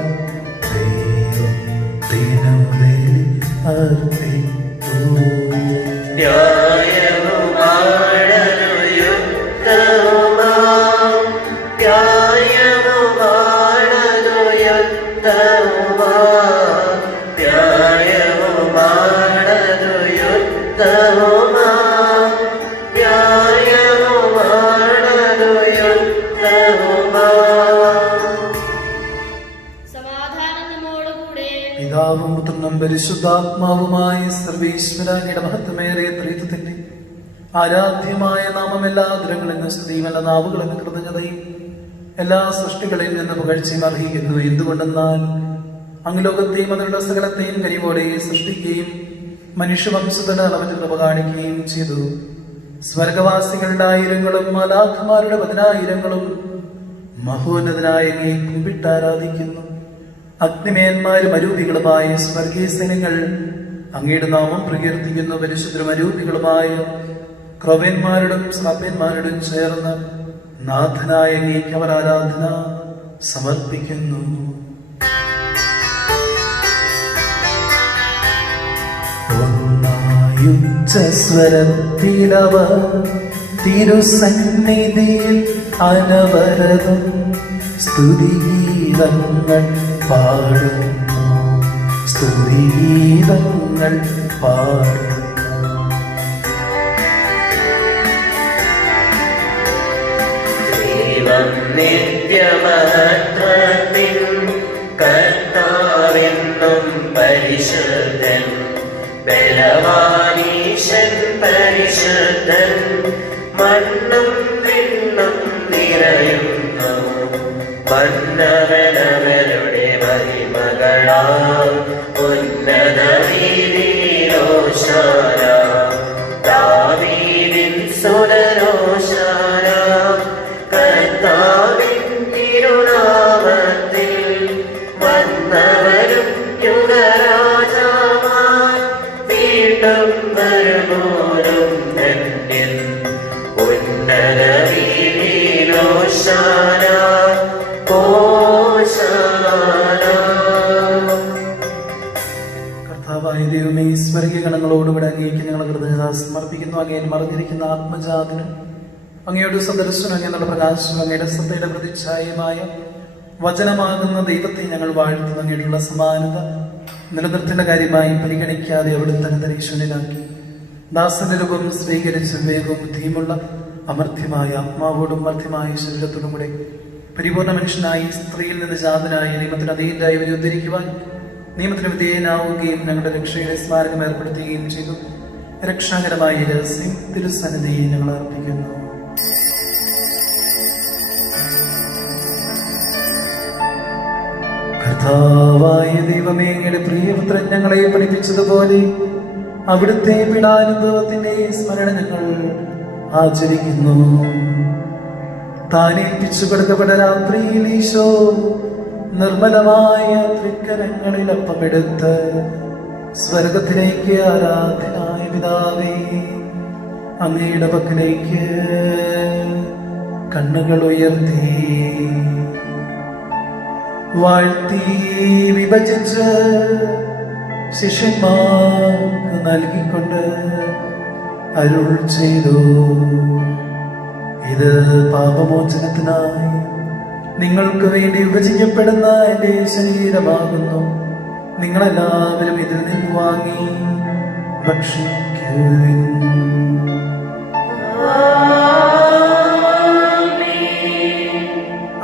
ദൈവത്തിനു ബലി അർപ്പിക്കൂ. സമാധാനം നമ്മോടുകൂടെ. പിതാവും പുത്രനും പരിശുദ്ധാത്മാവുമായ സർവീശ്വരയുടെ മഹത്വമേറിയ ത്രിത്വത്തിന്റെ ആരാധ്യമായ നാമം എല്ലാ ദുരങ്ങളിൽ സ്തുതിയും എല്ലാ നാവുകളിൽ കൃതജ്ഞതയും എല്ലാ സൃഷ്ടികളിൽ നിന്ന് പുകഴ്ചയും അർഹിക്കുന്നു. എന്തുകൊണ്ടെന്നാൽ അങ്ങ് ലോകത്തെയും അതിലുള്ള സകലത്തെയും കനിവോടെ സൃഷ്ടിക്കുകയും മനുഷ്യവംശത്തിന് അളവറ്റ് കൃപ കാണിക്കുകയും ചെയ്തു. സ്വർഗവാസികളുടെ ആയിരങ്ങളും മാലാഖമാരുടെ 10,000ങ്ങളും മഹോന്നതനായ അങ്ങയെ കുമ്പിട്ടാരാധിക്കുന്നു. അഗ്നിമേന്മാരും അരൂപികളുമായ സ്വർഗീയ സൈന്യങ്ങൾ അങ്ങയുടെ നാമം പ്രകീർത്തിക്കുന്നു. പരിശുദ്ധരും അരൂപികളുമായ ക്രൗവ്യന്മാരോടും ശ്രാപ്യന്മാരോടും ചേർന്ന് നാഥനായ അങ്ങേക്ക് അവർ ആരാധന സമർപ്പിക്കുന്നു. ഉച്ചസ്വരത്തിലവർ തിരുസന്നിധിയിൽ അനവരതം സ്തുതിഗീതങ്ങൾ പാടുന്നു. സ്തുതിഗീതങ്ങൾ പാടുന്നു. ദൈവം നിത്യമഹത്വത്തിൻ കർത്താവെന്നും പരിശുദ്ധൻ. ബലവാനീശൻ പരിശുദ്ധൻ. മണ്ണും വിണ്ണും നിറയുന്നു മന്നവനവരുടെ മഹിമകളാൽ. ഉന്നത വീതിയിലോശാന ദാവീദിൻ സുതരോശാന. കർത്താവിൻ തിരുനാമത്തിൽ വന്നവരും യുഗരാജാവാൻ വീണ്ടും വരുമോരും ധന്യൻ. ഉന്നത വീതിയിലോശാന കർത്താവായ ദൈവമേ, സ്വർഗീയ ഗണങ്ങളോടുകൂടെ അങ്ങേക്ക് ഞങ്ങൾ കൃതജ്ഞത സമർപ്പിക്കുന്നു. അങ്ങയിൽ മറിഞ്ഞിരിക്കുന്ന ആത്മജാതനും അങ്ങയുടെ സദർശനം, അങ്ങയുടെ പ്രകാശം, അങ്ങയുടെ സത്തയുടെ പ്രതിച്ഛായമായ വചനമാകുന്ന ദൈവത്തെ ഞങ്ങൾ വാഴ്ത്തുന്നു. അങ്ങനെയുള്ള സമാനത നിലനിർത്തേണ്ട കാര്യമായി പരിഗണിക്കാതെ അവിടുത്തെ അനന്തരീക്ഷനിലാക്കി ദാസന്റെ രൂപം സ്വീകരിച്ച് വേഗവും ബുദ്ധിയുമുള്ള അമർത്യമായ ആത്മാവോടും മർത്യമായ ശരീരത്തോടും കൂടെ പരിപൂർണ മനുഷ്യനായി സ്ത്രീയിൽ നിന്ന് ജാതനായ നിയമത്തിന് അധീനരായി ഇവരെ ഉദ്ധരിക്കുവാൻ നിയമത്തിന് വിധേയനാവുകയും ഞങ്ങളുടെ രക്ഷയുടെ സ്മാരകം ഏർപ്പെടുത്തുകയും ചെയ്തു. രക്ഷാകരമായ രഹസ്യം തിരുസന്നിധിയെ ഞങ്ങൾ അർപ്പിക്കുന്നു. കർത്താവായ ദൈവമേ, അങ്ങയുടെ പ്രിയപുത്രൻ ഞങ്ങളെ പഠിപ്പിച്ചതുപോലെ അവിടുത്തെ പീഡാനുഭവത്തിന്റെ സ്മരണ ഞങ്ങൾ ആചരിക്കുന്നു. താനേൽപ്പിച്ചു കൊടുക്കപ്പെട്ട രാത്രിയിൽ ഈശോ നിർമ്മലമായ തൃക്കരങ്ങളിൽ അപ്പമെടുത്ത് സ്വർഗത്തിലേക്ക് ആരാധനായ പിതാവേ അങ്ങയുടെ പക്കലേക്ക് കണ്ണുകൾ ഉയർത്തി വാഴ്ത്തി വിഭജിച്ച് ശിഷ്യന്മാർക്ക് നൽകിക്കൊണ്ട് അരുൾ ചെയ്തു, ഇത് പാപമോചനത്തിനായി നിങ്ങൾക്ക് വേണ്ടി വിഭജിക്കപ്പെടുന്ന എന്റെ ശരീരമാകുന്നു. നിങ്ങളെല്ലാവരും ഇതിൽ നിന്ന് വാങ്ങി ഭക്ഷിക്കുവിൻ.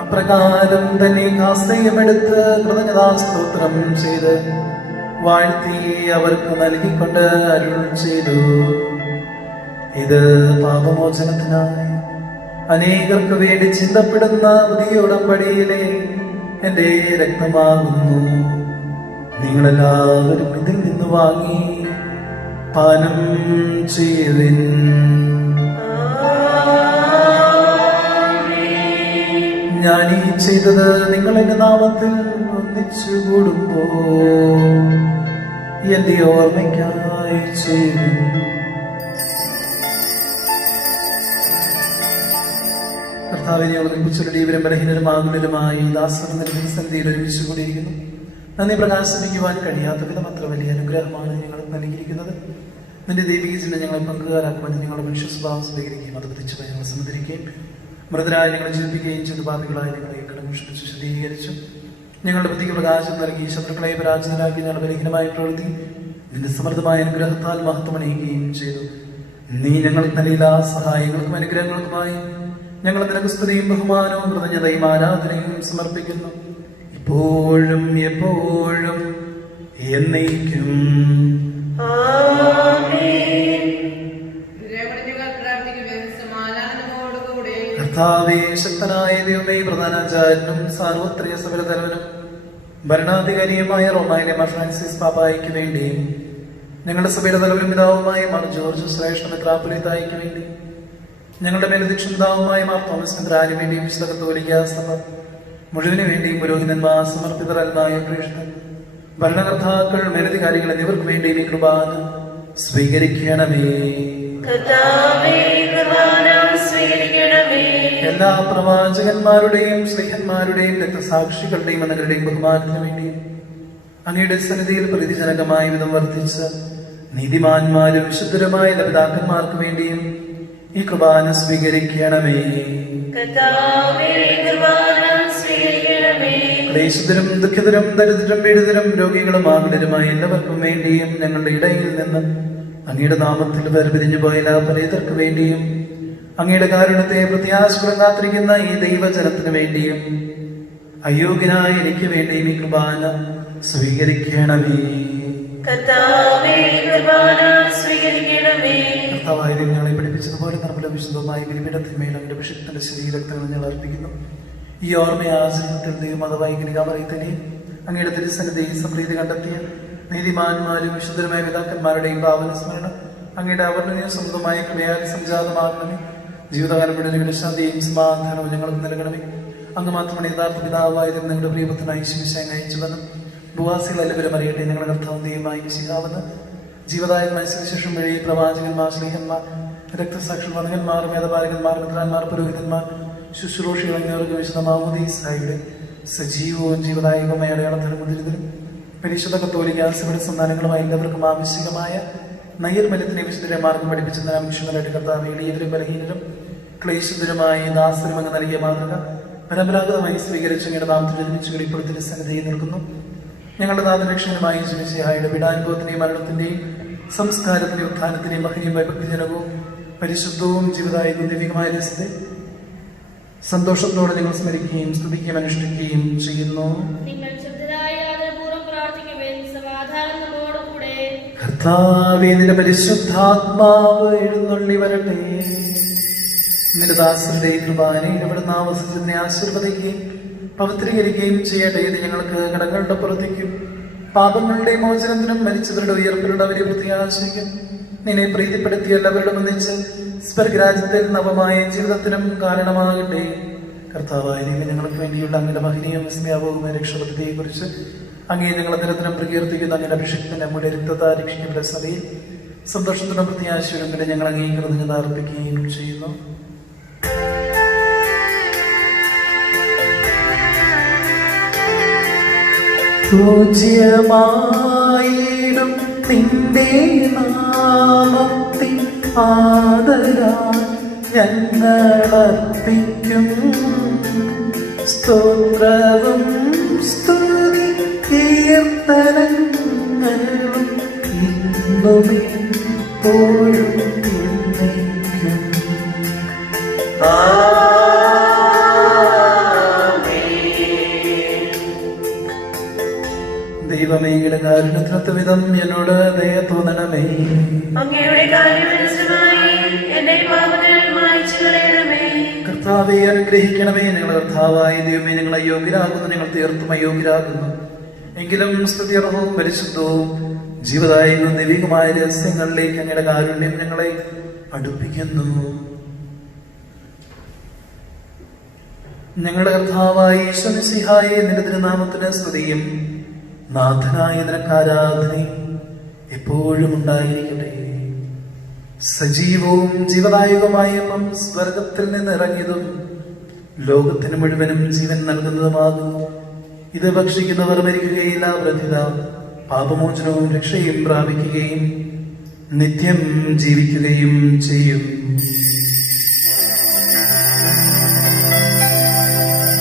അപ്രകാരം തന്നെ കാസ്തയമെടുത്ത് കൃതജ്ഞതാസ്തോത്രം ചെയ്ത് വാഴ്ത്തി അവർക്ക് നൽകിക്കൊണ്ട് അരുൾ ചെയ്തു, ഇത് പാപമോചനത്തിനായി അനേകർക്ക് വേണ്ടി ചിന്തപ്പെടുന്ന പുതിയ ഉടമ്പടിയിലെ എന്റെ രക്തമാകുന്നു. നിങ്ങളെല്ലാവരും ഇതിൽ നിന്ന് വാങ്ങി പാനം ചെയ്യുവിൻ. ഞാൻ ഈ ചെയ്തത് നിങ്ങൾ എന്റെ നാമത്തിൽ ഒന്നിച്ചു കൂടുമ്പോ എന്റെ ഓർമ്മയ്ക്കായി ചെയ്യുവിൻ. കർത്താവിനെ അവതരിപ്പിച്ചുള്ള ഇവരും ബലഹീനരുമാകുലരുമായി ദാസന്ധിയിൽ ഒരുമിച്ച് കൂടിയിരിക്കുന്നു. നന്ദി പ്രകാശിപ്പിക്കുവാൻ കഴിയാത്ത വിധം അത്ര വലിയ അനുഗ്രഹമാണ് ഞങ്ങൾ നൽകിയിരിക്കുന്നത്. നിന്റെ ദൈവിക ചില ഞങ്ങളെ പങ്കുകാരാക്കുവാൻ ഞങ്ങളുടെ മനുഷ്യ സ്വഭാവം സ്വീകരിക്കുകയും അത് പ്രതിച്ചു ഞങ്ങൾ സമുദ്രിക്കുകയും മൃതരായ ഞങ്ങളെ ജീവിപ്പിക്കുകയും ചെയ്ത് പാപികളായ ഞങ്ങളെ കടമുഷ്ടിച്ച് ശുദ്ധീകരിച്ചു. ഞങ്ങളുടെ ബുദ്ധിക്ക് പ്രകാശം നൽകി ശത്രുക്കളെ പരാജിതരാക്കി ഞങ്ങളുടെ ബലഹീനമായ പ്രവൃത്തി നിന്റെ സമൃദ്ധമായ അനുഗ്രഹത്താൽ മഹത്വമണിയുകയും ചെയ്തു. നീ ഞങ്ങൾക്ക് നൽകിയ സഹായങ്ങൾക്കും അനുഗ്രഹങ്ങൾക്കുമായി ഞങ്ങൾ നിനക്ക് സ്തുതിയും ബഹുമാനവും കൃതജ്ഞതയും ആരാധനയും സമർപ്പിക്കുന്നു, ഇപ്പോഴും എപ്പോഴും എന്നേക്കും. കർത്താവേ, ശക്തനായ ദൈവമേ, പ്രധാനാചാര്യനും സാർവത്രിക സഭയുടെ തലവനും ഭരണാധികാരിയുമായ റോമായിലെ മാർ ഫ്രാൻസിസ് പാപ്പായ്ക്ക് വേണ്ടി, ഞങ്ങളുടെ സഭയുടെ തലവനും പിതാവുമായ മാർ ജോർജ് ശ്രേഷ്ഠ മെത്രാപ്പൊലീത്തായ്ക്ക് വേണ്ടി, ഞങ്ങളുടെ മേലധ്യക്ഷതാവുമായ മാർ തോമസ് മെത്രാന് വേണ്ടിയും വിശുദ്ധ കത്തോലിക്കാ സഭ മുഴുവന് വേണ്ടിയും പുരോഹിതന്മാർ സമർപ്പിതരല്ലായ പ്രേക്ഷിതർ ഭരണകർത്താക്കൾ മേലധികാരികൾ എന്നിവർക്ക് വേണ്ടിയും ഈ കുർബാന സ്വീകരിക്കണമേ. എല്ലാ പ്രവാചകന്മാരുടെയും സ്നേഹന്മാരുടെയും രക്തസാക്ഷികളുടെയും അനങ്ങളുടെയും ബഹുമാനത്തിന് വേണ്ടിയും അങ്ങയുടെ സന്നിധിയിൽ പ്രീതിജനകമായ വിധം വർദ്ധിച്ച നീതിമാന്മാരും വിശുദ്ധരുമായ പിതാക്കന്മാർക്ക് വേണ്ടിയും ഈ കുർബാന സ്വീകരിക്കണമേ. ക്ലേശിതരും ദുഃഖിതരും ദരിദ്രരും പീഡിതരും രോഗികളും ആകുലരുമായ എല്ലാവർക്കും വേണ്ടിയും ഞങ്ങളുടെ ഇടയിൽ നിന്ന് അങ്ങയുടെ നാമത്തിൽ വേർപിരിഞ്ഞു പോയ എല്ലാ പലതർക്ക് വേണ്ടിയും അങ്ങയുടെ കാരുണ്യത്തെ പ്രത്യാശപുരം കാത്തിരിക്കുന്ന ഈ ദൈവജനത്തിന് വേണ്ടിയും അയോഗ്യനായ എനിക്ക് വേണ്ടിയും ഈ കുർബാന സ്വീകരിക്കണമേ. കർത്താവായ ഞങ്ങളെ പഠിപ്പിച്ചതുപോലെ നമ്മുടെ വിശുദ്ധമായ ബലിപീഠത്തിന്മേൽ അങ്ങയുടെ വിശുദ്ധന്റെ ശരീരരക്തങ്ങൾ ഞങ്ങൾ അർപ്പിക്കുന്നു. ഈ ഓർമ്മയാചരണത്തിൽ ദൈവമതവൈകനികാമറിയത്തിനെയും അങ്ങയുടെ തിരുസന്നിധിയിൽ സംപ്രീതി കണ്ടെത്തിയ നീതിമാന്മാരും വിശുദ്ധരുമായ പിതാക്കന്മാരുടെയും പാവന സ്മരണം അങ്ങയുടെ അവർണ്ണനീയ സ്വന്തമായ കൃപയാൽ സംജാതമാകണമേ. ജീവിതകാലം മുഴുവൻ ശാന്തിയും സമാധാനവും ഞങ്ങൾക്ക് നൽകണമേ. അങ്ങ് മാത്രമാണ് യഥാർത്ഥ പിതാവായതും ഞങ്ങളുടെ പ്രിയപുത്രനായി ശിവശാൻ അയച്ചുവെന്നും ഭൂവാസികൾ എല്ലാവരും അറിയട്ടെ. ഞങ്ങളുടെ കർത്താവും ദൈവമായി ചെയ്യാവുന്ന ജീവദായകമായ സുവിശേഷം വഴി പ്രവാചകന്മാർ, സ്നേഹന്മാർ, രക്തസാക്ഷികൾ, വന്ദകന്മാർ, വേദപാലകന്മാർ, മിത്രാന്മാർ, പുരോഹിതന്മാർ, ശുശ്രൂഷികൾ എന്നിവർക്ക് വിശുദ്ധമാവുന്നീസായുടെ സജീവവും ജീവദായകവുമായ അടയാളത്തിലും മുതിരുതലും പരിശുദ്ധ കത്തോലിക്കാ സഭയുടെ സന്താനങ്ങളുമായി എല്ലാവർക്കും ആവശ്യകമായ നൈർമല്യത്തിനെ വിശുദ്ധരെ മാർഗം പഠിപ്പിച്ചെന്ന മനുഷ്യന്മാരുടെ കർത്താവ് എളിയവരും ബലഹീനരും ക്ലേശിതരുമായി ദാസരും അങ്ങ് നൽകിയ മാതൃക പരമ്പരാഗതമായി സ്വീകരിച്ച് അങ്ങയുടെ നാമത്തിൽ ജന്മിച്ചുകൾ ഇപ്പോൾ തിരുസന്നിധിയിൽ നിൽക്കുന്നു. ഞങ്ങളുടെ നാഥരക്ഷകനുമായി ശിവശിഹായുടെ പീഡാനുഭവത്തിന്റെയും മരണത്തിന്റെയും സംസ്കാരത്തിന്റെയും ഉത്ഥാനത്തിന്റെയും മഹനീയമായ ഭക്തിജനകവും പരിശുദ്ധവും ജീവിതായുധവും ദിവ്യമായ രസത്തെ സന്തോഷത്തോടെ നിങ്ങൾ സ്മരിക്കുകയും സ്തുതിക്കുകയും അനുഷ്ഠിക്കുകയും ചെയ്യുന്നു. നിങ്ങൾ ശുദ്ധരായി ആദരപൂർവ്വം പ്രാർത്ഥിക്കുവിൻ. സമാധാനം നമ്മോടുകൂടെ. കർത്താവേ, നിന്റെ പരിശുദ്ധാത്മാവ് എഴുന്നള്ളി വരട്ടെ. നിന്റെ ദാസന്റെ കൃപാനെ ഇവിടുന്ന് ആവസിച്ചതിനെ ആശീർവദിക്കുകയും പവിത്രീകരിക്കുകയും ചെയ്യട്ടെ. ഇത് ഞങ്ങൾക്ക് കടങ്ങളുടെ പുറത്തേക്കും പാപങ്ങളുടെ മോചനത്തിനും മരിച്ചവരുടെ ഉയർപ്പിലുള്ള അവരെ പ്രത്യാശിക്കും. നിന്നെ പ്രീതിപ്പെടുത്തിയ എല്ലാവരുടെ ഒന്നിച്ച് സ്വർഗരാജ്യത്തിൽ നവമായ ജീവിതത്തിനും കാരണമാകട്ടെ. കർത്താവായ ദൈവം, ഞങ്ങൾക്ക് വേണ്ടിയുള്ള അങ്ങയുടെ മഹനീയവും വിസ്മയാപകവുമായ രക്ഷപദ്ധതിയെ കുറിച്ച് അങ്ങേ ഞങ്ങൾ നിരന്തരം പ്രകീർത്തിക്കുന്ന അങ്ങയുടെ അഭിഷേകത്തിന്റെ നമ്മുടെ രക്തത്താൽ രക്ഷിക്കപ്പെട്ട സഭയിൽ സന്തോഷത്തിനും പ്രത്യാശയോടെ ഞങ്ങൾ അംഗീകൃതങ്ങൾ അർപ്പിക്കുകയും ചെയ്യുന്നു. പൂജ്യമായിടും നിന്റെ നാമത്തിൽ ആദരാൽ ഞങ്ങളർപ്പിക്കും സ്തോത്രവും സ്തുതി കീർത്തനങ്ങളും ഇന്നും എപ്പോഴും എന്നേക്കും. ദൈവമേ, അങ്ങയുടെ കാരുണ്യത്തിനൊത്ത വിധം എന്നോട് ദയ തോന്നണമേ. അങ്ങയുടെ കാരുണ്യമനുസൃതമായി എന്റെ പാപങ്ങൾ മായ്ച്ചു കളയണമേ. കർത്താവെ, അനുഗ്രഹിക്കണമേ. ഞങ്ങൾ കർത്താവായ ദൈവമേ, ഞങ്ങൾ അയോഗ്യരാകുന്നു, ഞങ്ങൾ തീർത്തും അയോഗ്യരാകുന്നു. എങ്കിലും സ്തുത്യർഹവും പരിശുദ്ധവും ജീവദായകവും ദൈവികമായ രഹസ്യങ്ങളിലേക്ക് അങ്ങയുടെ കാരുണ്യം ഞങ്ങളെ അടുപ്പിക്കുന്നു. ഞങ്ങളുടെ കർത്താവായ യേശു മിശിഹായെ, നിന്റെ തിരുനാമത്തിന് സ്തുതിയും നാഥനായ നിനക്ക് ആരാധനയും എപ്പോഴും ഉണ്ടായിരിക്കട്ടെ. സജീവവും ജീവദായകവുമായ അപ്പം സ്വർഗത്തിൽ നിന്ന് ഇറങ്ങിയതും ലോകത്തിന് മുഴുവനും ജീവൻ നൽകുന്നതുമാകുന്നു. ഇത് ഭക്ഷിക്കുന്നവർ മരിക്കുകയില്ല, പ്രതിത പാപമോചനവും രക്ഷയും പ്രാപിക്കുകയും നിത്യം ജീവിക്കുകയും ചെയ്യും.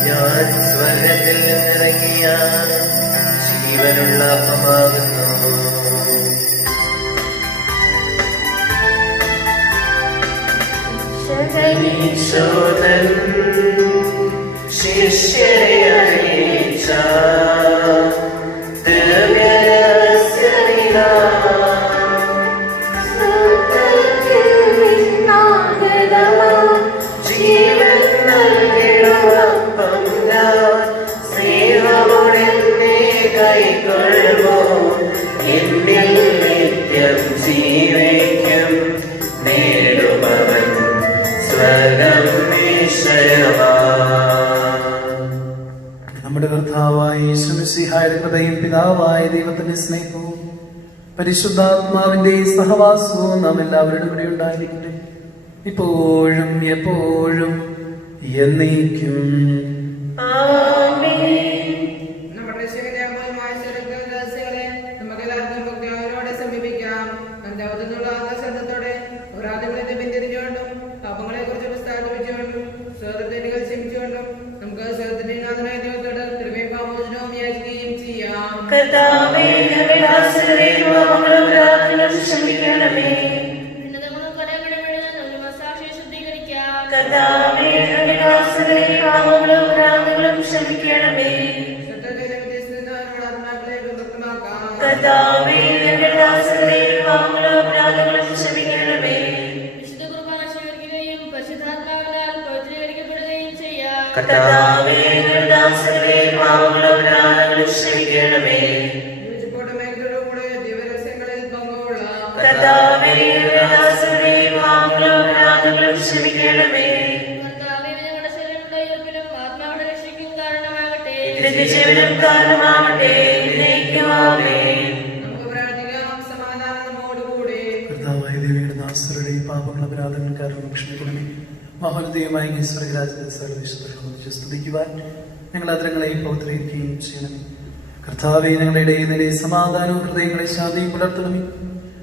ഞാൻ സ്വർഗത്തിൽ നിന്നിറങ്ങിയ ജീവനുള്ള അപ്പമാകുന്നു. ഈശോതൻ ശിഷ്യരെ അറിയിച്ച ജീവൻ നൽകിടുവപ്പം ഞാൻ സ്നേഹമുടനെ കൈക്കൊള്ളുമോ എന്നിൽ നിത്യം ജീവിക്കും നേടുമവൻ സ്വർഗം ഈശ്വരമാ. നമ്മുടെ കർത്താവായ യേശു മിശിഹായുടെ കൃപയും പിതാവായ ദൈവത്തിന്റെ സ്നേഹവും പരിശുദ്ധാത്മാവിന്റെ സഹവാസവും നാം എല്ലാവരുടെ കൂടെ ഉണ്ടായിരിക്കട്ടെ, ഇപ്പോഴും എപ്പോഴും എന്നേക്കും. നമ്മുടെ രക്ഷകന്റെ അമൂല്യമായ രഹസ്യങ്ങളെ നമുക്ക് എല്ലാവർക്കും ഭക്തിയോടെ സമീപിക്കാം. തന്റെ ഔദ്യോഗിക ആദർശത്തോടെ അപരാധങ്ങളെ പിന്തിരിഞ്ഞുകൊണ്ടും പാപങ്ങളെ കുറിച്ച് പ്രസ്താവിച്ചുകൊണ്ടും സ്വതന്ത്രങ്ങൾ ക്ഷമിച്ചുകൊണ്ടും നമുക്ക് സ്വതന്ത്രനായ ദൈവത്തോട് കൃപയും പാപമോചനവും യാചിക്കുകയും ചെയ്യാം. കർത്താവേ, ഞങ്ങളുടെ ആശ്രയവും പാപങ്ങളും പ്രാർത്ഥനകളും ക്ഷമിക്കണമേ. ഭിന്നതകളും കലഹങ്ങളും നമ്മുടെ മനസ്സാക്ഷിയെ ശുദ്ധീകരിക്കാം. കർത്താവേ, ഞങ്ങളുടെ ആശ്രയവും പാപങ്ങളും പ്രാർത്ഥനകളും ക്ഷമിക്കണമേ. കർത്താവേ, ഞങ്ങളുടെ ആശ്രയവും പാപങ്ങളും പ്രാർത്ഥനകളും ക്ഷമിക്കണമേ. വിശുദ്ധ കുർബാന സ്വീകരിക്കുകയും പരിശുദ്ധാത്മാവിനാൽ പവിത്രീകരിക്കപ്പെടുകയും ചെയ്യാം. കർത്താവേ, ഞങ്ങളുടെ ആശ്രയവും പാപങ്ങളും പ്രാർത്ഥനകളും ക്ഷമിക്കണമേ. കർത്താവേ, ഞങ്ങളുടെ ആശ്രയവും പാപങ്ങളും പ്രാർത്ഥനകളും ക്ഷമിക്കണമേ. കർത്താവേ, ഞങ്ങളുടെ ശരീരങ്ങളുടെ ഉയർപ്പിലും ആത്മാവിന്റെ രക്ഷയ്ക്കും കാരണമാകട്ടെ. നിത്യജീവനും കാരണമാകട്ടെ. ആമേൻ. നമുക്ക് പ്രാർത്ഥിക്കാം. സമാധാനം നമ്മോടുകൂടെ. കർത്താവായ ദൈവയുടെ ദാസരുടെ പാപങ്ങൾ അപരാധങ്ങൾ കാരണം ക്ഷമിക്കണമേ. മഹോന്നതമായ ഈശ്വരരാജ്യത്തെ സർവ്വവിശുദ്ധ സ്തുതിക്കുവാൻ ഞങ്ങൾ അതിരങ്ങളെ പൗത്രീകരിക്കുകയും ചെയ്യണമേ. കർത്താവെ, ഞങ്ങളുടെ ഇടയിൽ നിന്റെ സമാധാനവും ഹൃദയങ്ങളെ ശാന്തിയും പുലർത്തണമേ.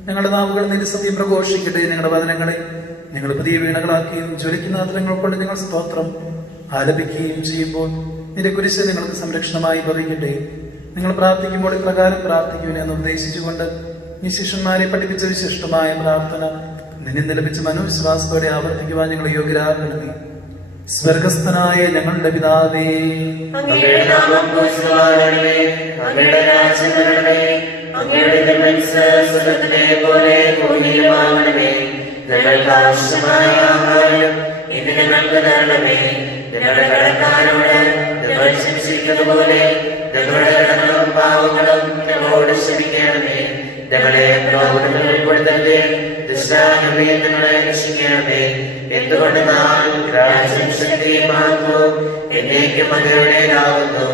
ഞങ്ങളുടെ നാവുകൾ നിന്റെ സത്യം പ്രഘോഷിക്കട്ടെ. ഞങ്ങളുടെ വചനങ്ങളെ ഞങ്ങൾ പുതിയ വീണകളാക്കുകയും ജ്വലിക്കുന്ന അതിരങ്ങൾ കൊണ്ട് ഞങ്ങൾ സ്തോത്രം ആലപിക്കുകയും ചെയ്യുമ്പോൾ നിന്റെ കുരിശ് നിങ്ങൾക്ക് സംരക്ഷണമായി ഭവിക്കട്ടെ. നിങ്ങൾ പ്രാർത്ഥിക്കുമ്പോൾ ഇപ്രകാരം പ്രാർത്ഥിക്കുവിനെന്ന് ഉപദേശിച്ചുകൊണ്ട് ഈ ശിഷ്യന്മാരെ പഠിപ്പിച്ച വിശിഷ്ടമായ പ്രാർത്ഥന നിന്നെ ലഭിച്ച മനോവിശ്വാസത്തോടെ ആവർത്തിക്കുവാൻ ഞങ്ങളെ യോഗ്യരാക്കണമേ. സ്വർഗസ്ഥനായ ഞങ്ങളുടെ പിതാവേ, അങ്ങയുടെ നാമം പൂജിതമാകണമേ. അങ്ങയുടെ രാജ്യം വരണമേ. അങ്ങയുടെ തിരുമനസ്സ് സ്വർഗ്ഗത്തിലെ പോലെ ഭൂമിയിലുമാകണമേ. ഞങ്ങൾക്ക് ആവശ്യമായ ആഹാരം ഇന്ന് ഞങ്ങൾക്ക് തരണമേ. ഞങ്ങളുടെ കടക്കാരോട് ഞങ്ങൾ ക്ഷമിച്ചിരിക്കുന്ന പോലെ ഞങ്ങളുടെ കടങ്ങളും പാവങ്ങളും ഞങ്ങളോട് ക്ഷമിക്കണമേ. ഞങ്ങളെ പ്രലോഭനങ്ങളിൽ ഉൾപ്പെടുത്തരുതേ. ദുഷ്ടാരൂപിയിൽ നിന്ന് ഞങ്ങളെ രക്ഷിക്കണമേ. എന്തുകൊണ്ടെന്നാൽ രാജ്യവും ശക്തിയും മഹത്വവും എന്നേക്കും അങ്ങയുടേതാകുന്നു.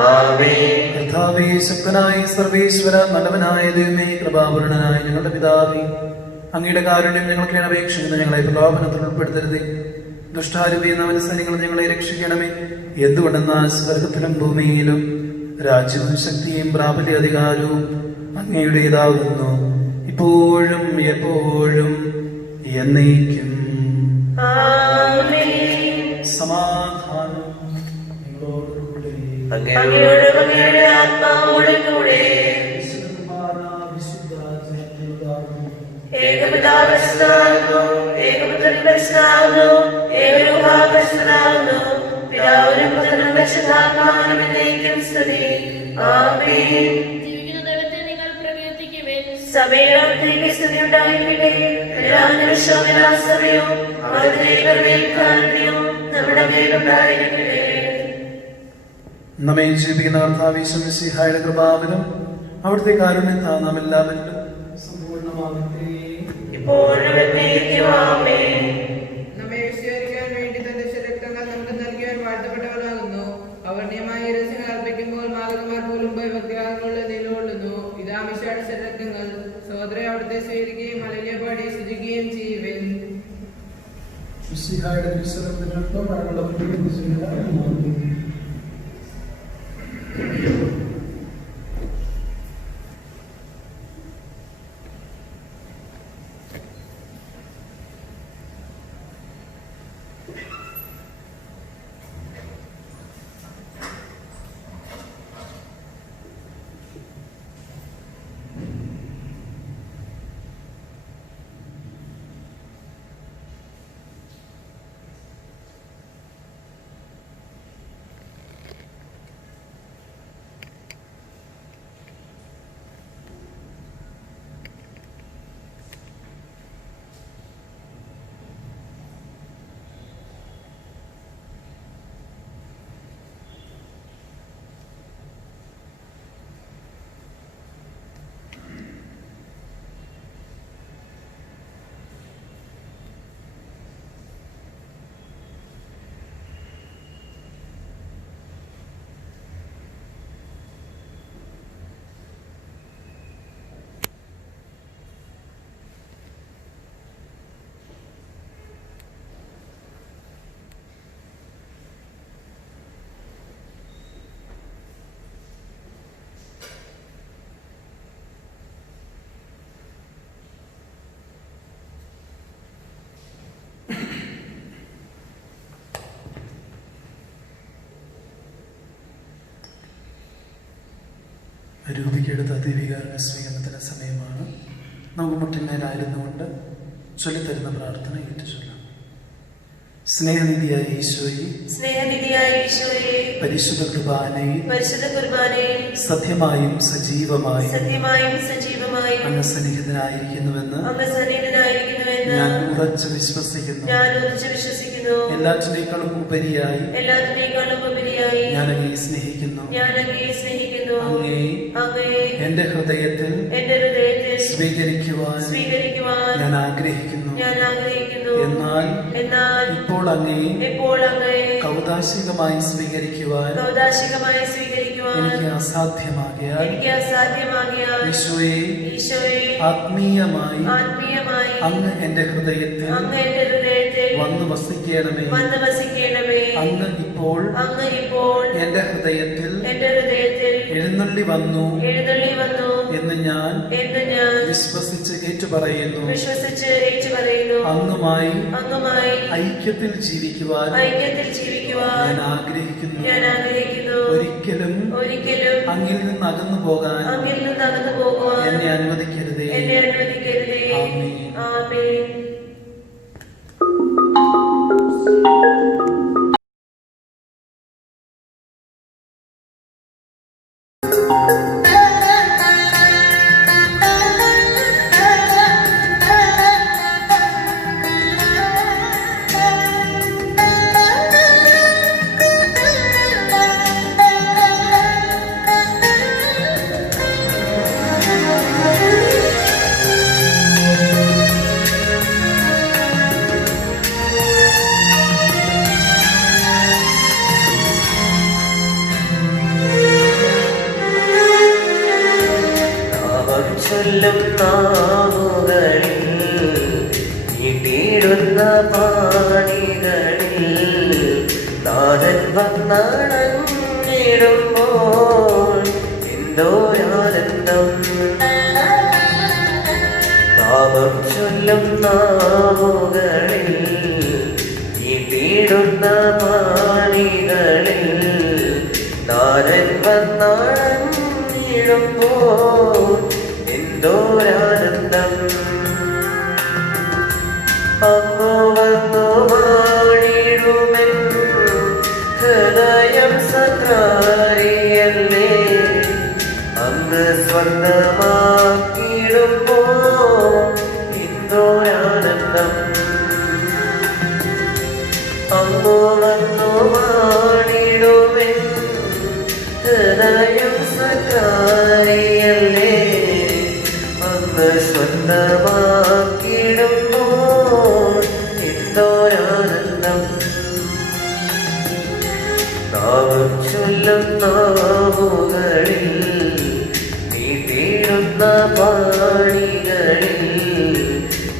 ആമേൻ. കർത്താവേ, ശക്തനായ സർവേശ്വര, നല്ലവനായ ദൈവമേ, കൃപാപൂർണനായ ഞങ്ങളുടെ പിതാവേ, അങ്ങയുടെ കാരുണ്യം ഞങ്ങൾക്ക് അപേക്ഷിക്കുന്ന ഞങ്ങളെ പ്രലോഭനത്തിൽ ഉൾപ്പെടുത്തരുതേ. ദുഷ്ടാരൂപി എന്ന മനസ്സരികൾ ഞങ്ങളെ രക്ഷിക്കണമേ. എന്തുകൊണ്ടെന്നാൽ സ്വർഗത്തിലും ഭൂമിയിലും രാജ്യവും ശക്തിയും പ്രാബല്യ അധികാരവും അങ്ങയുടേതാകുന്നു, ഇപ്പോഴും എപ്പോഴും എന്നേക്കും. സമാധാനം നിങ്ങളോടുകൂടെ. അങ്ങയോടും അങ്ങയുടെ ആത്മാവോടും കൂടെ. ഏകപിതാവസ്ഥനാകുന്നു, ഏകപുത്രൻ പരിശുദ്ധനാകുന്നു, ഏകരൂഹാ പരിശുദ്ധനാകുന്നു, പിതാവിനും പുത്രനും പരിശുദ്ധാത്മാവിനും എന്നേക്കും സ്തുതി. ആമേൻ. ജീവിക്കുന്ന ദൈവത്തെ നിങ്ങൾ പ്രകീർത്തിക്കുവിൻ. സഭയിൽ അവിടുത്തേക്ക് സ്തുതി ഉണ്ടായിരിക്കട്ടെ. എല്ലാ നിമിഷവും എല്ലാ സമയവും അവിടുത്തെ കരുണയും കാരുണ്യവും നമ്മുടെ മേലുണ്ടായിരിക്കട്ടെ. നമ്മെ ജീവിക്കുന്ന കർത്താവേ യേശു മിശിഹായുടെ കൃപാവരം അവിടുത്തെ കാരുണ്യത്താൽ നാം എല്ലാവരിലും സമ്പൂർണ്ണമാകട്ടെ. ഇപ്പോഴും എന്നേക്കും ആമേൻ. നമ്മെ വിശദീകരിക്കാൻ വേണ്ടി തന്റെ രക്തങ്ങൾ നമുക്ക് നൽകിയാൻ വാഴ്ത്തപ്പെട്ടവരാകുന്നു. അവർണ്യമായ രഹസ്യങ്ങൾ അർപ്പിക്കുമ്പോൾ മാതൃമാർ പോലും ഭയഭക്തിയാഗങ്ങളുടെ നിലകൊള്ളുന്നു. ഇതാ മിശിഹായുടെ ശരീരങ്ങൾ. സഹോദരൻ അവിടുത്തെ സ്വീകരിക്കുകയും ഹല്ലേലൂയ പാടി സ്തുതിക്കുകയും ചെയ്യുവിൻ. മിശിഹായുടെ തിരുശരീരത്തിനൊപ്പം മരണങ്ങളുടെ പ്രതികരിച്ചില്ല. രൂപിക്കെടുത്ത ദൈവികാരുടെ സ്വീകരണത്തിന് സമയമാണ്. നമുക്ക് മുട്ടിന്മേലായിരുന്നുകൊണ്ട് ചൊല്ലിത്തരുന്ന പ്രാർത്ഥന ഏറ്റുചൊല്ലാം. സ്നേഹനിധിയായ ഈശോയെ, പരിശുദ്ധ കുർബാനയിൽ സത്യമായും സജീവമായും അങ്ങ് സന്നിഹിതനായിരിക്കുന്നുവെന്ന് ഞാൻ ഉറച്ചു വിശ്വസിക്കുന്നു. എല്ലാറ്റിനേക്കാളും ഉപരിയായി ഞാൻ അങ്ങയെ സ്നേഹിക്കുന്നു. അങ്ങേ എന്റെ ഹൃദയത്തിൽ സ്വീകരിക്കുവാൻ ഞാൻ ആഗ്രഹിക്കുന്നു. എന്നാൽ ഇപ്പോൾ അങ്ങയെ കൗതാശികമായി സ്വീകരിക്കുവാൻ എനിക്ക് അസാധ്യമാകിയാൽ ഈശോയെ, ആത്മീയമായി അങ്ങ് എന്റെ ഹൃദയത്തിൽ വന്നു വസിക്കണമേ. അങ്ങ് ഇപ്പോൾ എന്റെ ഹൃദയത്തിൽ എഴുന്നള്ളി വന്നു എന്ന് ഞാൻ വിശ്വസിച്ച് ഏറ്റുപറയുന്നു. അങ്ങുമായി ഐക്യത്തിൽ ജീവിക്കുവാൻ ഞാൻ ആഗ്രഹിക്കുന്നു. ഒരിക്കലും അങ്ങിൽ നിന്ന് അകന്നു പോകാൻ എന്നെ അനുവദിക്കരുതേ. ആമേൻ. ചൊല്ലും നാവുകളിൽ നീട്ടിയിടുന്ന പാണികളിൽ നാഥൻ വന്നണഞ്ഞിടുമ്പോൾ എന്തോരാനന്ദം. നാമം ചൊല്ലും നാവുകളിൽ നീട്ടിയിടുന്ന പാണികളിൽ നാഥൻ വന്നണഞ്ഞിടുമ്പോൾ എന്തോരാനന്ദം. അങ്ങു വന്നു വാണിടുമെൻ ഹൃദയം സക്രാരിയല്ലേ, അങ്ങ് സ്വന്തമാക്കിടുമ്പോൾ എന്തോരാനന്ദം. അങ്ങു വന്നു വാണിടുമെൻ ഹൃദയം സക്രാരിയല്ലേ, അങ്ങ് സ്വന്തമാക്കിടുമ്പോൾ എന്തോരാനന്ദം. നാമം ചൊല്ലും നാവുകളിൽ നീട്ടിയിടുന്ന പാണികളിൽ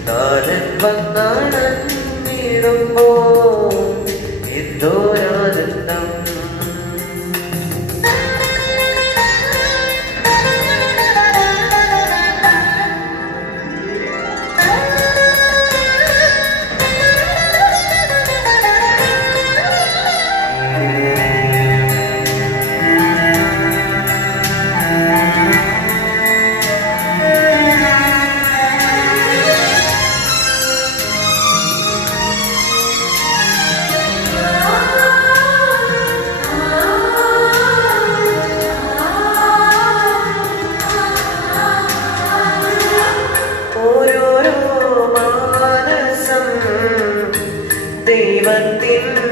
നാഥൻ വന്നണഞ്ഞിടുമ്പോൾ എന്തോരാനന്ദം.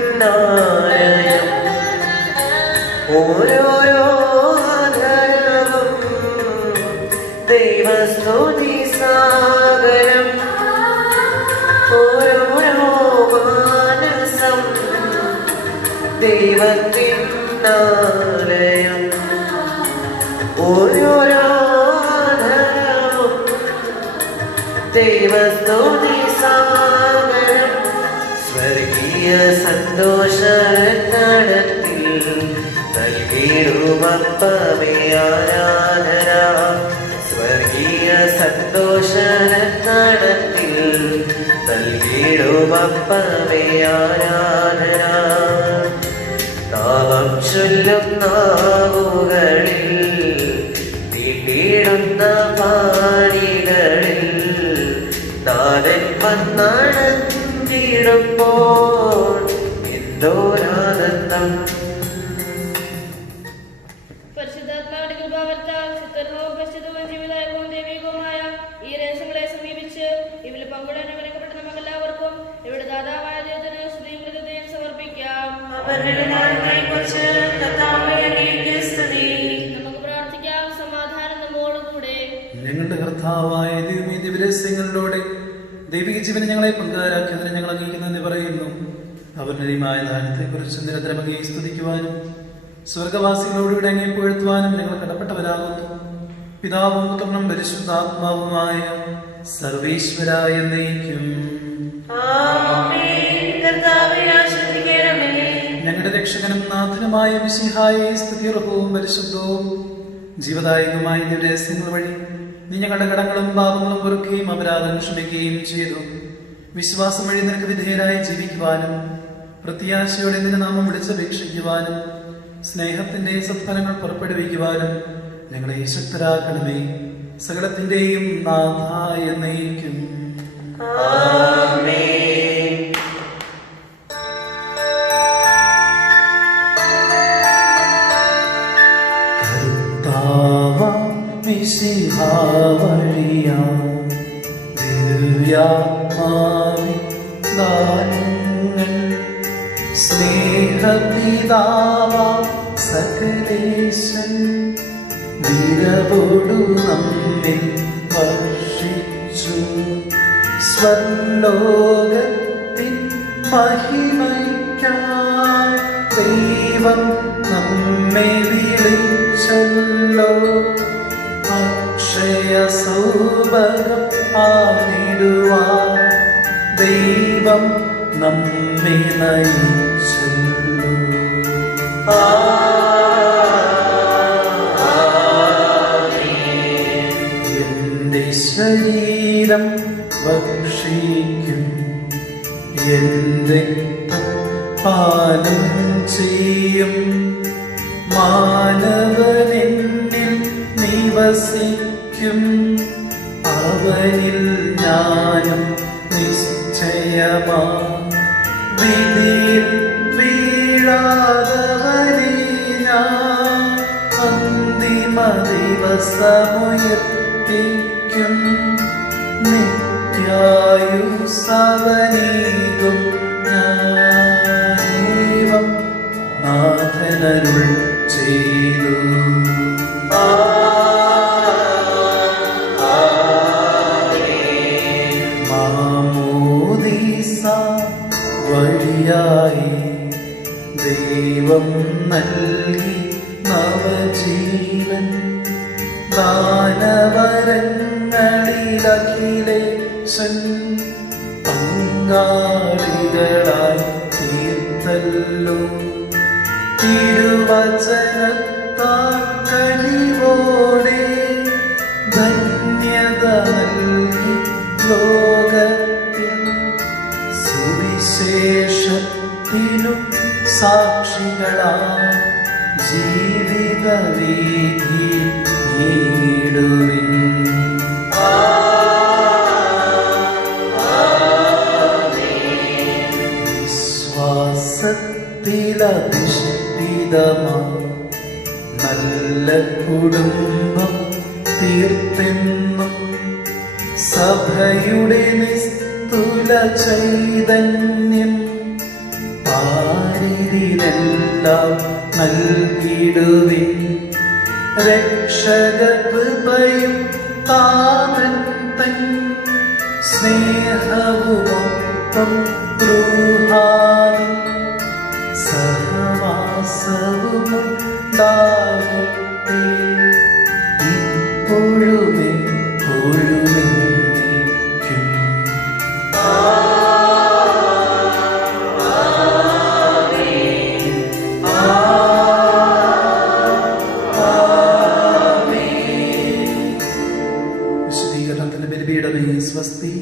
ദൈവത്തിനാലയം ഓരോരോ ആധാരവും ദൈവസ്തുതി സാഗരം ഓരോരോ മാനസം ദൈവത്തിനാലയം ഓരോരോ ആധാരവും ദൈവസ്തുതി സാഗരം സ്വർഗീയ സന്തോഷത്തിൽ നൽകിയിടുമപ്പമേ ആരാധന. സ്വർഗീയ സന്തോഷത്തിൽ നൽകിയിടുമപ്പമേ ആരാധന. നാമം ചൊല്ലും നാവുകളിൽ നീട്ടിയിടുന്ന പാണികളിൽ നാഥൻ വന്നണഞ്ഞിടുമ്പോൾ എന്തോരാനന്ദം. പരിശുദ്ധാത്മാവിന്റെ കൃപാവർത്താൽ ചിത്തർഹവും പരിശുദ്ധവും ജീവിതായകവും ദൈവികവുമായ ഈ രഹസ്യങ്ങളെ സമീപിച്ച് ഇവരിൽ പങ്കുടാൻ അനുഗ്രഹിക്കപ്പെട്ട നമുക്കെല്ലാവർക്കും ഇവിടെ ദാതാവായ ദൈവത്തിന് സ്തുതിയും കൃതജ്ഞതയും സമർപ്പിക്കാം. നമുക്ക് പ്രാർത്ഥിക്കാം. സമാധാനം നമ്മോടുകൂടെ. ഞങ്ങളുടെ കർത്താവായ ദൈവമേ, ദിവരഹസ്യങ്ങളിലൂടെ ദൈവിക ജീവനെ ഞങ്ങളെ പങ്കുകാരാക്കിയതിന് ഞങ്ങൾ അംഗീകരിക്കുന്നെന്ന് പറയുന്നു. അവരുടെയുമായ ദാനത്തെ കുറിച്ച് നിരന്തരം അങ്ങയെ സ്തുതിക്കുവാനും സ്വർഗവാസികളോടുകൂടെ അങ്ങേ പുകഴ്ത്തുവാനും ഞങ്ങൾ കടപ്പെട്ടവരാകുന്നു. പിതാവും പുത്രനും പരിശുദ്ധാത്മാവുമായ സർവേശ്വരായ എന്നേക്കും. ഞങ്ങളുടെ രക്ഷകനും നാഥനുമായ മിശിഹായെ സ്തുതിർഹവും പരിശുദ്ധവും ജീവദായകമായ ദിവരഹസ്യങ്ങൾ വഴി നീ ഞങ്ങളുടെ കടങ്ങളും പാപങ്ങളും പൊറുക്കുകയും അപരാധം ക്ഷമിക്കുകയും ചെയ്തു. വിശ്വാസം വഴി നിനക്ക് വിധേയരായി ജീവിക്കുവാനും പ്രത്യാശയോടെ നിന്റെ നാമം വിളിച്ചപേക്ഷിക്കുവാനും സ്നേഹത്തിന്റെ സത്ഫലങ്ങൾ പുറപ്പെടുവിക്കുവാനും ഞങ്ങളെ ശക്തരാക്കണമേ. സകലത്തിന്റെയും നാഥായ എന്നേക്കും. സ്നേഹപിതാവാ സകലേശൻ നിരവോടു നമ്മിൽ വർഷിച്ചു. സ്വർലോകത്തിൻ മഹിമയ്ക്കായി ദൈവം നമ്മെ വിളിച്ചല്ലോ. അക്ഷയ സൗ പൂർവകം ആനിടുവാൻ ദൈവം നമ്മെ നയിച്ചല്ലോ. എന്റെ ശരീരം ഭക്ഷിക്കും, എന്റെ പാനം ചെയ്യും, മാനവനെന്നിൽ നിവസിക്കും, അവനിൽ ഞാനും നിശ്ചയമാ. വിധിയിൽ വീഴാതവനെ ഞാൻ അന്തിമ ദിവസമുയർപ്പിക്കും. നിത്യായുസ്സവനേകും ഞാനേവം നാഥനരുൾ ചെയ്തു. മാമോദീസ വഴിയായി ദൈവം നൽകി നവജീവൻ. ദാനവരങ്ങളിലഖിലേശൻ പങ്കാളികളായി തീർത്തല്ലോ. തിരുവചനത്താൽ കനിവോടെ ധന്യത നൽകി ലോകത്തിൽ സുവിശേഷത്തിനു സാക്ഷികളാം ജീവിത വീതി നേടുവിൻ. വിശ്വാസത്തിലധിഷ്ഠിതമാ നല്ല കുടുംബം തീർത്തെന്നും സഭയുടെ നിസ്തുല ചൈതന്യം പാരിലെല്ലാം നൽകിടുവിൻ. രക്ഷകൃപയും താതൻ തൻ സ്നേഹവുമൊപ്പം ൃഹാവിൻ സഹവാസവുമുണ്ടാകട്ടെ ഇപ്പോഴുമേ എപ്പോഴുമെന്നേക്കും. വിശുദ്ധീകരണത്തിന്റെ ബലിപീഠമേ സ്വസ്തി.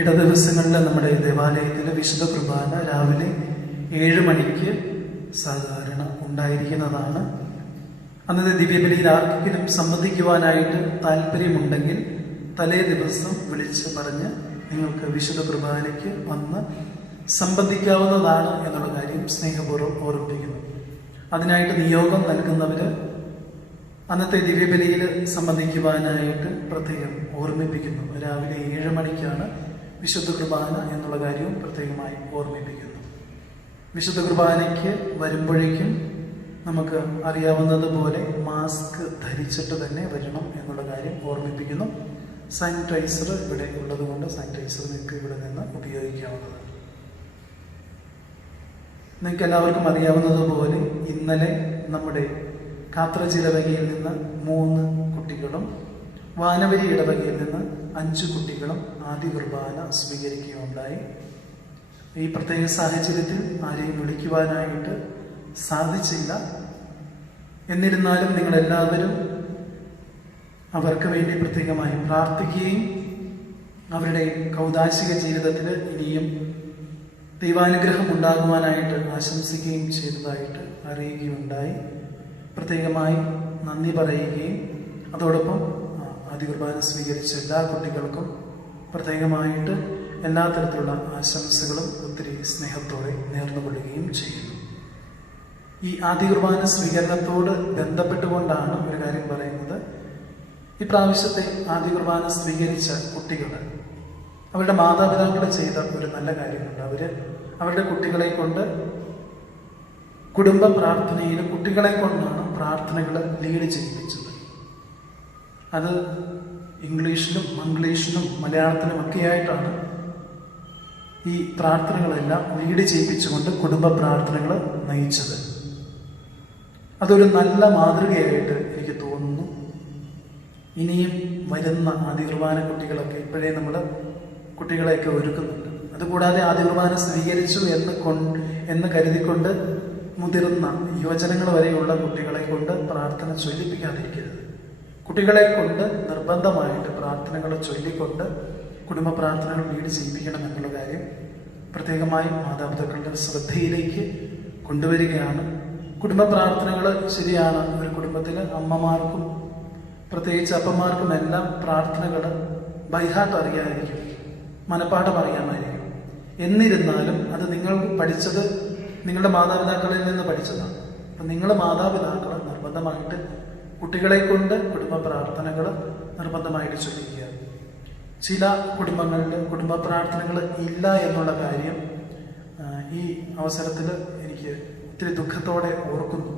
ഇട ദിവസങ്ങളിൽ നമ്മുടെ ദേവാലയത്തിലെ വിശുദ്ധ കുർബാന രാവിലെ 7 മണിക്ക് സാധാരണ ഉണ്ടായിരിക്കുന്നതാണ്. അന്നത്തെ ദിവ്യബലിയിൽ ആർക്കെങ്കിലും സംബന്ധിക്കുവാനായിട്ട് താല്പര്യമുണ്ടെങ്കിൽ തലേ ദിവസം വിളിച്ച് പറഞ്ഞ് നിങ്ങൾക്ക് വിശുദ്ധ കുർബാനയ്ക്ക് വന്ന് സംബന്ധിക്കാവുന്നതാണ് എന്നുള്ള കാര്യം സ്നേഹപൂർവ്വം ഓർമ്മിപ്പിക്കുന്നു. അതിനായിട്ട് നിയോഗം നൽകുന്നവർ അന്നത്തെ ദിവ്യബലിയിൽ സംബന്ധിക്കുവാനായിട്ട് പ്രത്യേകം ഓർമ്മിപ്പിക്കുന്നു. രാവിലെ 7 മണിക്കാണ് വിശുദ്ധ കുർബാന എന്നുള്ള കാര്യവും പ്രത്യേകമായി ഓർമ്മിപ്പിക്കുന്നു. വിശുദ്ധ കുർബാനയ്ക്ക് വരുമ്പോഴേക്കും നമുക്ക് അറിയാവുന്നതുപോലെ മാസ്ക് ധരിച്ചിട്ട് തന്നെ വരണം എന്നുള്ള കാര്യം ഓർമ്മിപ്പിക്കുന്നു. സാനിറ്റൈസർ ഇവിടെ ഉള്ളതുകൊണ്ട് സാനിറ്റൈസർ നിങ്ങൾക്ക് ഇവിടെ നിന്ന് ഉപയോഗിക്കാവുന്നതാണ്. നിങ്ങൾക്ക് എല്ലാവർക്കും അറിയാവുന്നതുപോലെ ഇന്നലെ നമ്മുടെ കാത്രജ് ഇടവകയിൽ നിന്ന് 3 കുട്ടികളും വാനവരി ഇടവകയിൽ നിന്ന് 5 കുട്ടികളും ആദ്യ കുർബാന സ്വീകരിക്കുകയുണ്ടായി. ഈ പ്രത്യേക സാഹചര്യത്തിൽ ആരെയും വിളിക്കുവാനായിട്ട് സാധിച്ചില്ല. എന്നിരുന്നാലും നിങ്ങളെല്ലാവരും അവർക്ക് വേണ്ടി പ്രത്യേകമായി പ്രാർത്ഥിക്കുകയും അവരുടെ കൗദാശിക ജീവിതത്തിൽ ഇനിയും ദൈവാനുഗ്രഹം ഉണ്ടാകുവാനായിട്ട് ആശംസിക്കുകയും ചെയ്തതായിട്ട് അറിയുകയുണ്ടായി. പ്രത്യേകമായി നന്ദി പറയുകയും അതോടൊപ്പം ആദ്യ കുർബാന സ്വീകരിച്ച എല്ലാ കുട്ടികൾക്കും പ്രത്യേകമായിട്ട് എല്ലാ തരത്തിലുള്ള ആശംസകളും ഒത്തിരി സ്നേഹത്തോടെ നേർന്നുകൊള്ളുകയും ചെയ്യുന്നു. ഈ ആദ്യ കുർബാന സ്വീകരണത്തോട് ബന്ധപ്പെട്ടുകൊണ്ടാണ് ഒരു കാര്യം പറയുന്നത്. ഈ പ്രാവശ്യത്തെ ആദ്യ കുർബാന സ്വീകരിച്ച കുട്ടികൾ അവരുടെ മാതാപിതാക്കൾ ചെയ്ത ഒരു നല്ല കാര്യമുണ്ട്. അവരുടെ കുട്ടികളെ കൊണ്ട് കുടുംബ പ്രാർത്ഥനയിൽ കുട്ടികളെ കൊണ്ടാണ് പ്രാർത്ഥനകൾ ലീഡ് ചെയ്യിപ്പിച്ചത്. അത് ഇംഗ്ലീഷിലും മംഗ്ലീഷിലും മലയാളത്തിലും ഒക്കെയായിട്ടാണ് ഈ പ്രാർത്ഥനകളെല്ലാം ലീഡ് ചെയ്യിപ്പിച്ചുകൊണ്ട് കുടുംബ പ്രാർത്ഥനകൾ നയിച്ചത്. അതൊരു നല്ല മാതൃകയായിട്ട് എനിക്ക് തോന്നുന്നു. ഇനിയും വരുന്ന ആദ്യ കുർബാന കുട്ടികളൊക്കെ ഇപ്പോഴേ നമ്മൾ കുട്ടികളെയൊക്കെ ഒരുക്കുന്നുണ്ട്. അതുകൂടാതെ ആദ്യ കുർബാന സ്വീകരിച്ചു എന്ന് കരുതിക്കൊണ്ട് മുതിർന്ന യുവജനങ്ങൾ വരെയുള്ള കുട്ടികളെ കൊണ്ട് പ്രാർത്ഥന ചൊല്ലിപ്പിക്കാതിരിക്കരുത്. കുട്ടികളെ കൊണ്ട് നിർബന്ധമായിട്ട് പ്രാർത്ഥനകൾ ചൊല്ലിക്കൊണ്ട് കുടുംബ പ്രാർത്ഥനകൾ ലീഡ് ചെയ്യിപ്പിക്കണം എന്നുള്ള കാര്യം പ്രത്യേകമായി മാതാപിതാക്കളുടെ ശ്രദ്ധയിലേക്ക് കൊണ്ടുവരികയാണ്. കുടുംബ പ്രാർത്ഥനകൾ ശരിയാണ്, ഒരു കുടുംബത്തിൽ അമ്മമാർക്കും പ്രത്യേകിച്ച് അപ്പന്മാർക്കും എല്ലാം പ്രാർത്ഥനകൾ ബൈഹാർട്ട് അറിയാമായിരിക്കും, മനപ്പാഠം അറിയാമായിരിക്കും. എന്നിരുന്നാലും അത് നിങ്ങൾ പഠിച്ചത് നിങ്ങളുടെ മാതാപിതാക്കളിൽ നിന്ന് പഠിച്ചതാണ്. അപ്പം നിങ്ങൾ മാതാപിതാക്കൾ നിർബന്ധമായിട്ട് കുട്ടികളെ കൊണ്ട് കുടുംബ പ്രാർത്ഥനകൾ നിർബന്ധമായിട്ട് ചൊല്ലിക്കുക. ചില കുടുംബങ്ങളിൽ കുടുംബ പ്രാർത്ഥനകൾ ഇല്ല എന്നുള്ള കാര്യം ഈ അവസരത്തിൽ എനിക്ക് ഒത്തിരി ദുഃഖത്തോടെ ഓർക്കുന്നു.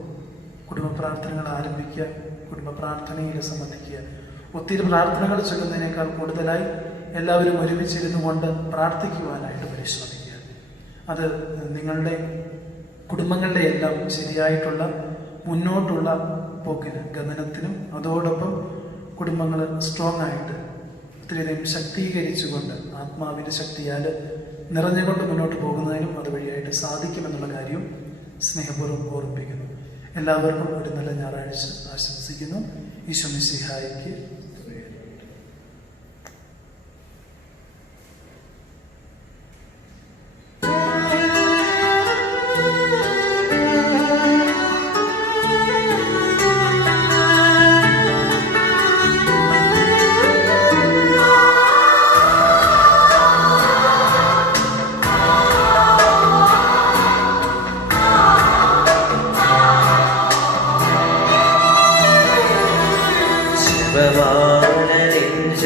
കുടുംബ പ്രാർത്ഥനകൾ ആരംഭിക്കുക, കുടുംബ പ്രാർത്ഥനയിൽ സംബന്ധിക്കുക. ഒത്തിരി പ്രാർത്ഥനകൾ ചൊല്ലുന്നതിനേക്കാൾ കൂടുതലായി എല്ലാവരും ഒരുമിച്ചിരുന്നു കൊണ്ട് പ്രാർത്ഥിക്കുവാനായിട്ട് പരിശ്രമിക്കുക. അത് നിങ്ങളുടെ കുടുംബങ്ങളുടെ എല്ലാം ശരിയായിട്ടുള്ള മുന്നോട്ടുള്ള പോക്കിന് ഗമനത്തിനും അതോടൊപ്പം കുടുംബങ്ങൾ സ്ട്രോങ് ആയിട്ട് ഒത്തിരിയധികം ശക്തീകരിച്ചുകൊണ്ട് ആത്മാവിൻ്റെ ശക്തിയാൽ നിറഞ്ഞുകൊണ്ട് മുന്നോട്ട് പോകുന്നതിനും അതുവഴിയായിട്ട് സാധിക്കുമെന്നുള്ള കാര്യം സ്നേഹപൂർവ്വം ഓർമ്മിപ്പിക്കുന്നു. എല്ലാവർക്കും ഒരു നല്ല ഞായറാഴ്ച ആശംസിക്കുന്നു. ഈശോ മിശിഹായ്ക്ക്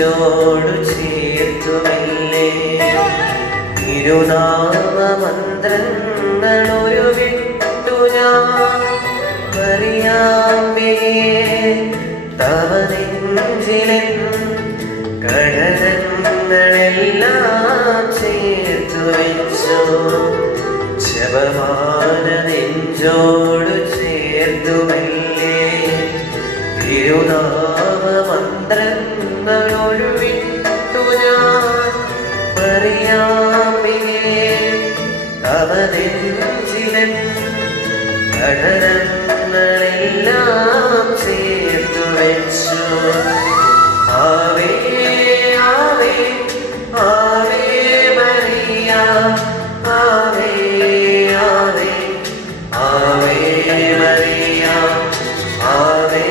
ോടു ചേർത്തുമില്ലേ തിരുനാമമന്ത്രങ്ങളൊരു വിട്ടു ഞാൻ മറിയാമ്പിയെ തവ നെഞ്ചിലെ കടലങ്ങളെല്ലാം ചേർത്തു വെച്ചു ജപമാല നെഞ്ചോടു ചേർത്തുമില്ലേ തിരുനാമമന്ത്രങ്ങളൊരു വിട്ടു ഞാൻ മറിയാമ്പിയെ തവ നെഞ്ചിലെ കടലങ്ങളെല്ലാം ചേർത്തു വെച്ചു. ആവേ ആവേ ആവേ മറിയ ആവേ ആവേ ആവേ മറിയ ആവേ ആവേ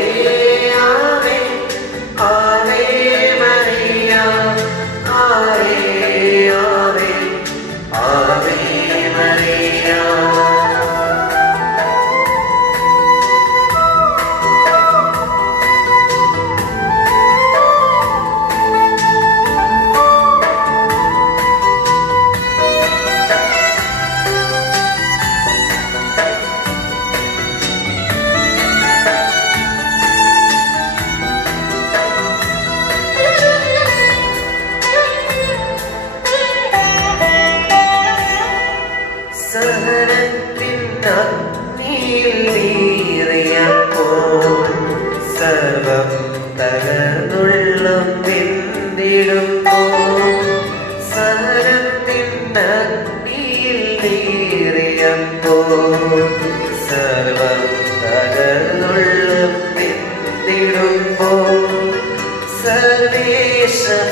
ആവേ മറിയ ആവേ ആവേ ആവേ മറിയ.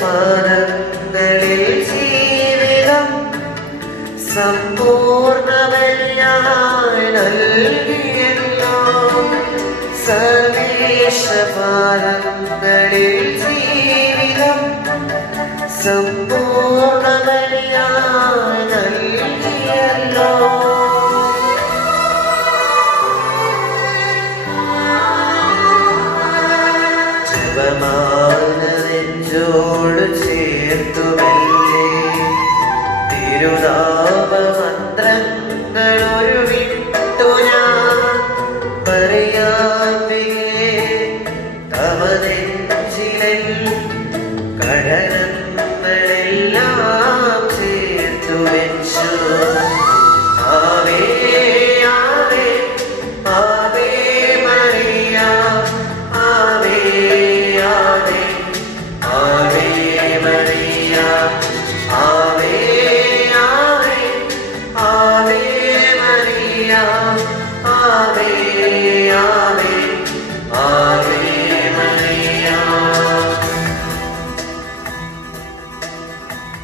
പാദങ്ങളിൽ ജീവിതം സമ്പൂർണ്ണമല്ലായി നൽകിയല്ലോ. സർവേശ പാദങ്ങളിൽ ജീവിതം സമ്പൂർണ്ണമല്ലായി നൽകിയല്ലോ. നെഞ്ചോട് ചേർത്തുമല്ലേ തിരുനാമമന്ത്രങ്ങൾ ഒരു വിട്ടു ഞാൻ പറയാതെ തവ